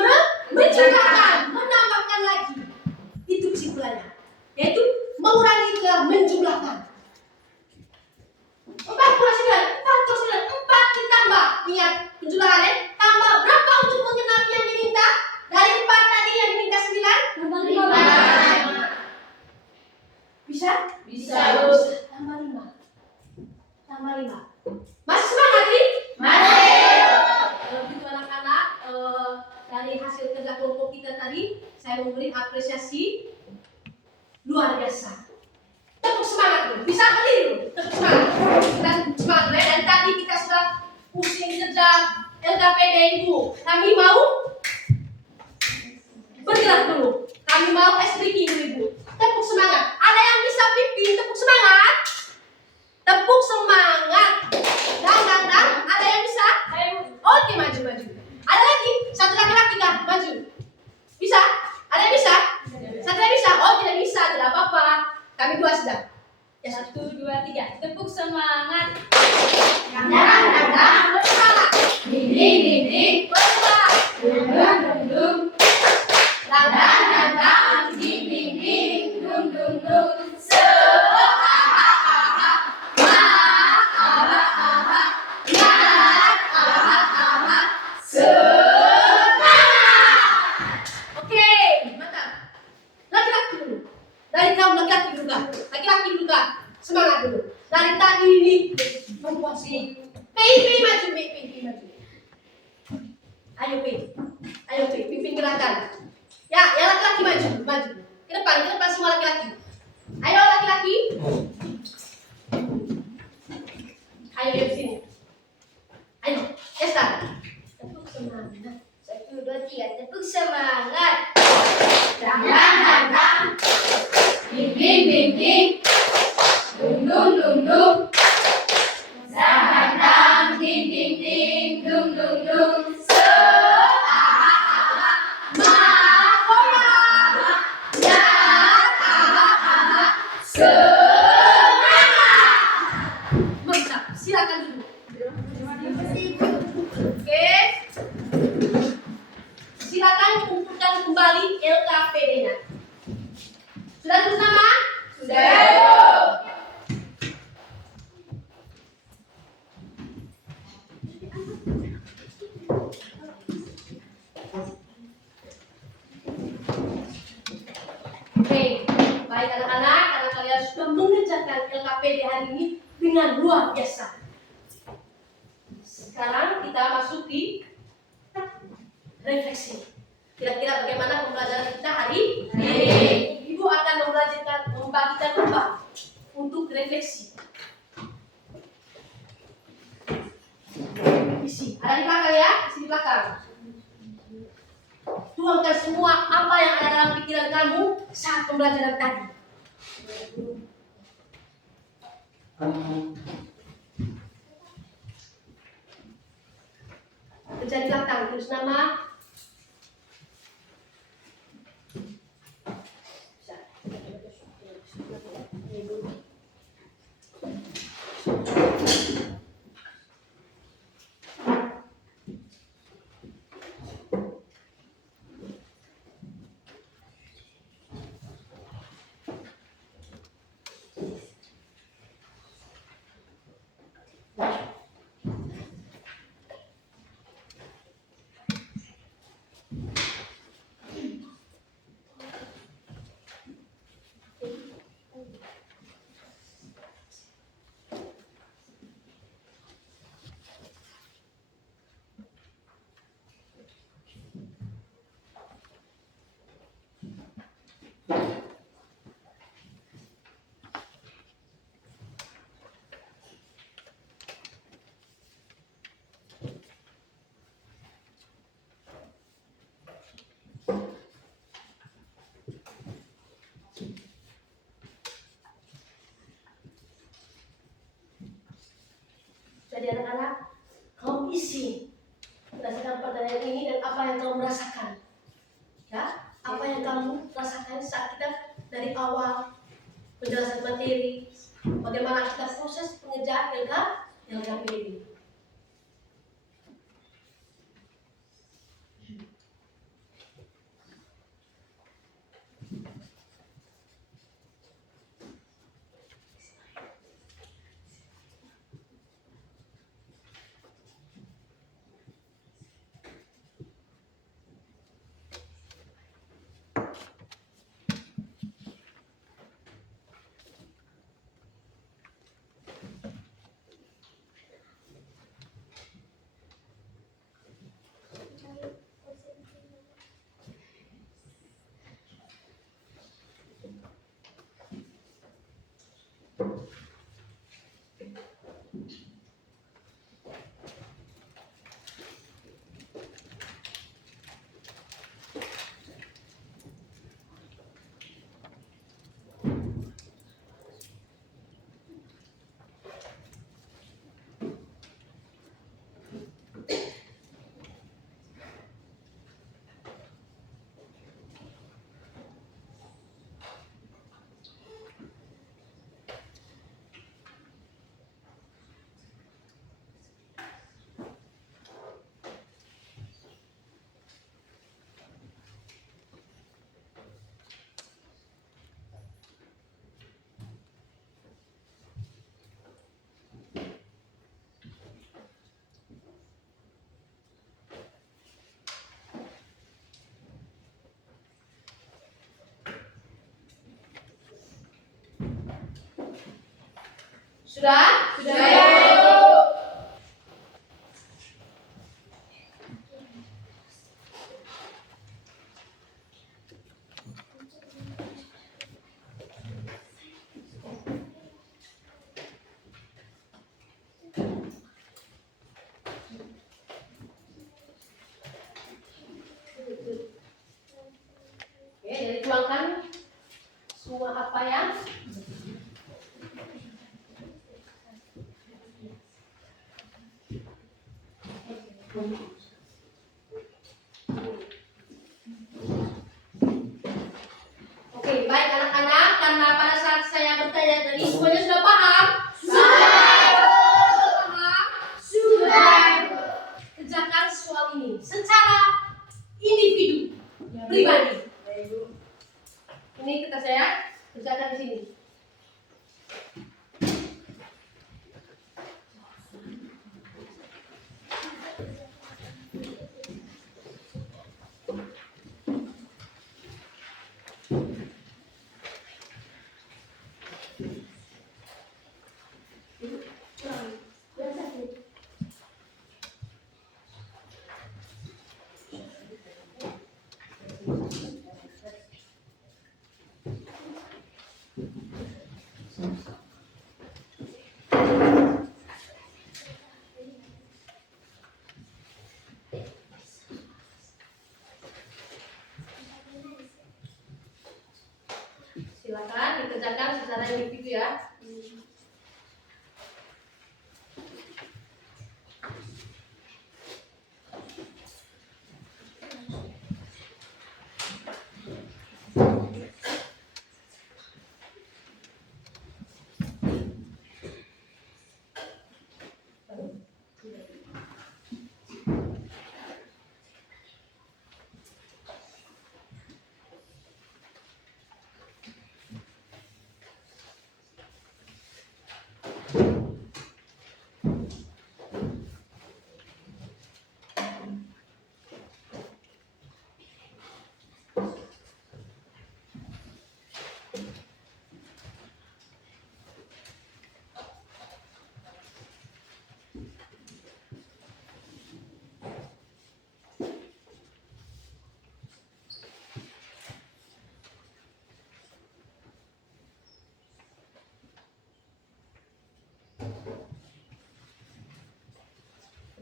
menjumlahkan, menambahkan lagi. Itu kesimpulannya. Yaitu mengurangi ke menjumlahkan. 4 kurang 9, 4 kurang 9, 4 ditambah. Ingat penjumlahannya. Tambah berapa untuk mengenal yang diminta? Dari 4 tadi yang diminta 9? Tambah 5. Bisa? Bisa, Bu. Tambah 5. Tambah 5. Masih semangat nih? Masih. Kalau begitu anak-anak, dari hasil kerja kelompok kita tadi, saya memberi apresiasi luar biasa. Tepuk semangat dulu. Bisa berdiri dulu. Tepuk semangat. Dan semangat dulu ya. Dan tadi kita sudah pusing kerja LKPD Ibu. Kami mau bergerak dulu. Kami mau SPK Ibu. Tepuk semangat. Ada yang bisa pimpin? Tepuk semangat. Tepuk semangat. Dan. Ada yang bisa? Oke, maju. Ada lagi? Satu laki-laki kan? Maju. Bisa? Ada yang bisa? Satu yang bisa? Oh, tidak bisa. Tidak apa-apa. Kami 2 sudah. Ya, 1, 2, 3. Tepuk semangat. Dan. Bersemangat. Ding. Bersemangat. Dum. Dan. Ding. Dum. Oke, mantap. Laki-laki dulu. Dari kaum laki-laki dulu Kak. Laki-laki dulu Kak. Semangat dulu. Dari tadi ini mempuasi. Pimpin maju. Ayo pimpin gerakan. Ya laki-laki maju. Ke depan semua laki-laki. Ayo laki-laki. Ayo di sini. Ayo, Esther. Tepuk semangat. 1, 2, 3. Tepuk semangat. Dan. Ding. Dum. Dang. Ding. Dum. Mantap. Silakan dulu. Oke. Silakan kumpulkan kembali LKPD-nya. Sudah tulis nama? Sudah. Oke, baik anak-anak, karena kalian sudah mengerjakan LKPD hari ini dengan luar biasa. Sekarang kita masuk di refleksi. Kira-kira bagaimana pembelajaran kita hari ini? Ibu akan membagikan lomba untuk refleksi. Isi, ada di belakang ya, isi di belakang. Tuangkan semua apa yang ada dalam pikiran kamu saat pembelajaran tadi. Kerja di belakang, tulis nama. kita dari awal penjelasan materi, bagaimana kita proses pengerjaan LKP ini. Sudah? Sudah. Oke, jadi tuangkan semua apa yang Oke, baik anak-anak, karena pada saat saya bertanya tadi semuanya sudah paham? Paham? Kerjakan soal ini secara individu, pribadi. Ini kita saya kerjakan di sini. Silakan dikerjakan secara individu ya.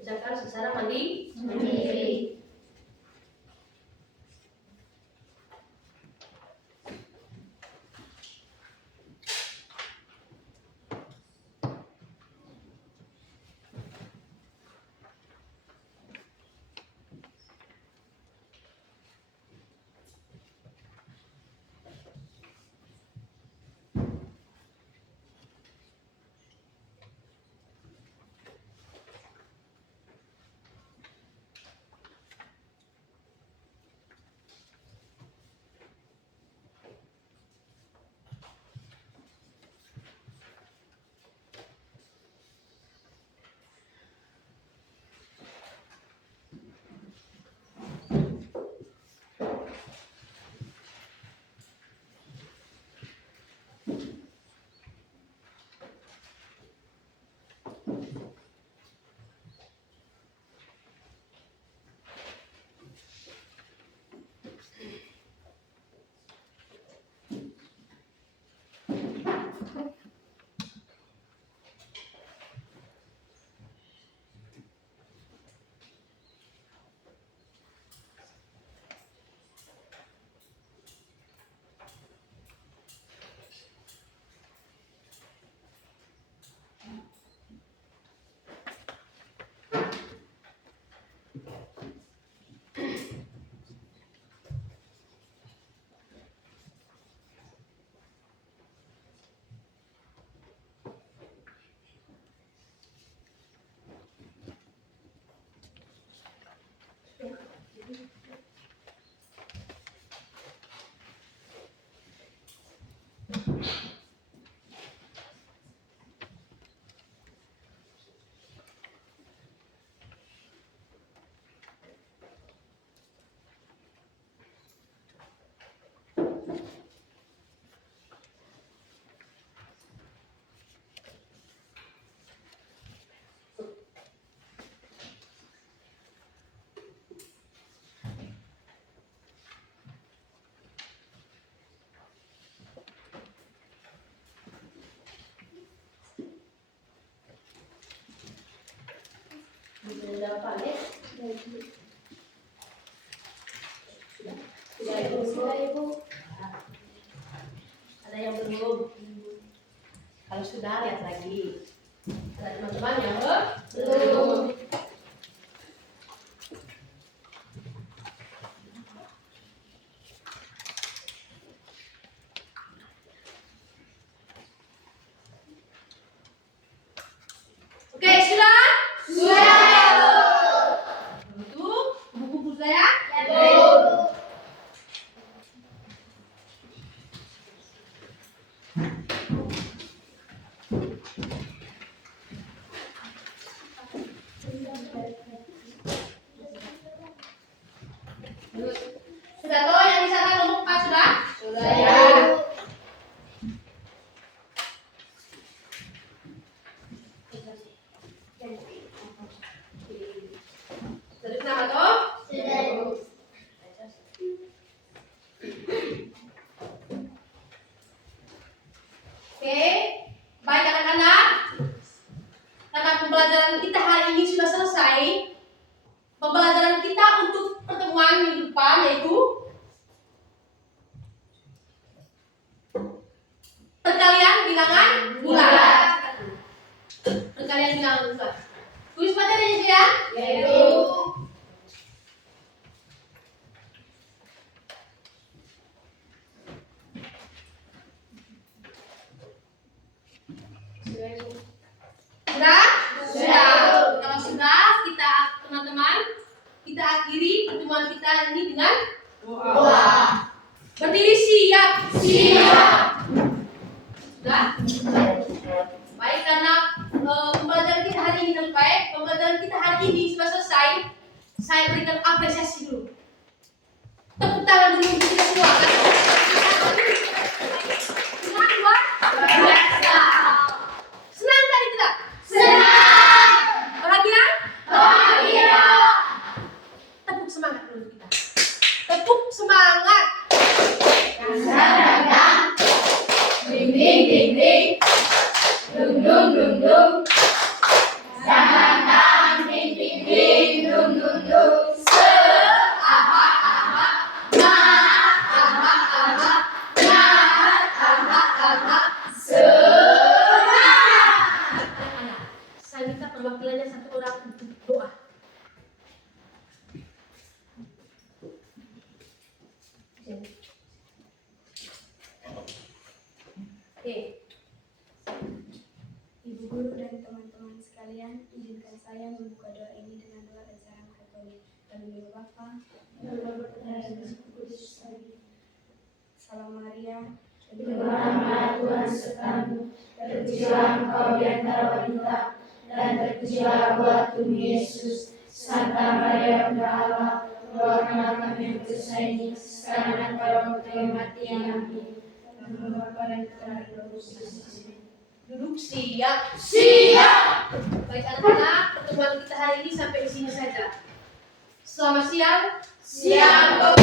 Kerjakan secara mandiri. Sudah pandai? Sudah? Sudah Ibu? Sudah, Ibu. Ada yang belum? Kalau sudah, lihat lagi. Ada teman-teman yang belum? Oke, sudah? Itu buku-buku saya. Sudah tahu yang di sana kelompok 4 sudah? Sudah kenapa toh? Oke, baik anak-anak. Karena pembelajaran kita hari ini sudah selesai. Pembelajaran kita untuk pertemuan minggu depan yaitu perkalian bilangan bulat. Perkalian bilangan bulat. Tulis materinya ya. Sudah? Kalau sudah, kita teman-teman, kita akhiri pertemuan kita ini dengan doa. Berdiri siap. Sudah? Baik, karena pembelajaran kita hari ini baik, pembelajaran kita hari ini sudah selesai. Saya berikan apresiasi dulu. Tepuk tangan dulu untuk kita semua. Senang, Pak? Senang tadi tidak? Bahagia? Tepuk semangat dulu kita. Tepuk semangat. Ding ding ding ding. Dung dung dung dung. Dang dang ding ding ding. Dung dung dung. Saya minta perwakilannya satu orang untuk doa. Oke. Ibu guru dan teman-teman sekalian, izinkan saya membuka doa ini dengan doa ajaran Katolik. Dalam nama Bapa dan Yesus Kristus. Salam Maria, Berbahagia Tuhan sertamu, terpujilah engkau di antara wanita, dan terpujilah buah tubuh Yesus. Santa Maria Bunda Allah, doakanlah kami yang berdosa ini, sekarang dan pada waktu kematian. Amin. dalam nama Bapa dan Putra dan Roh Kudus. Duduk siap. Baik anak-anak, pertemuan kita hari ini sampai di sini saja. Selamat siang. Siap.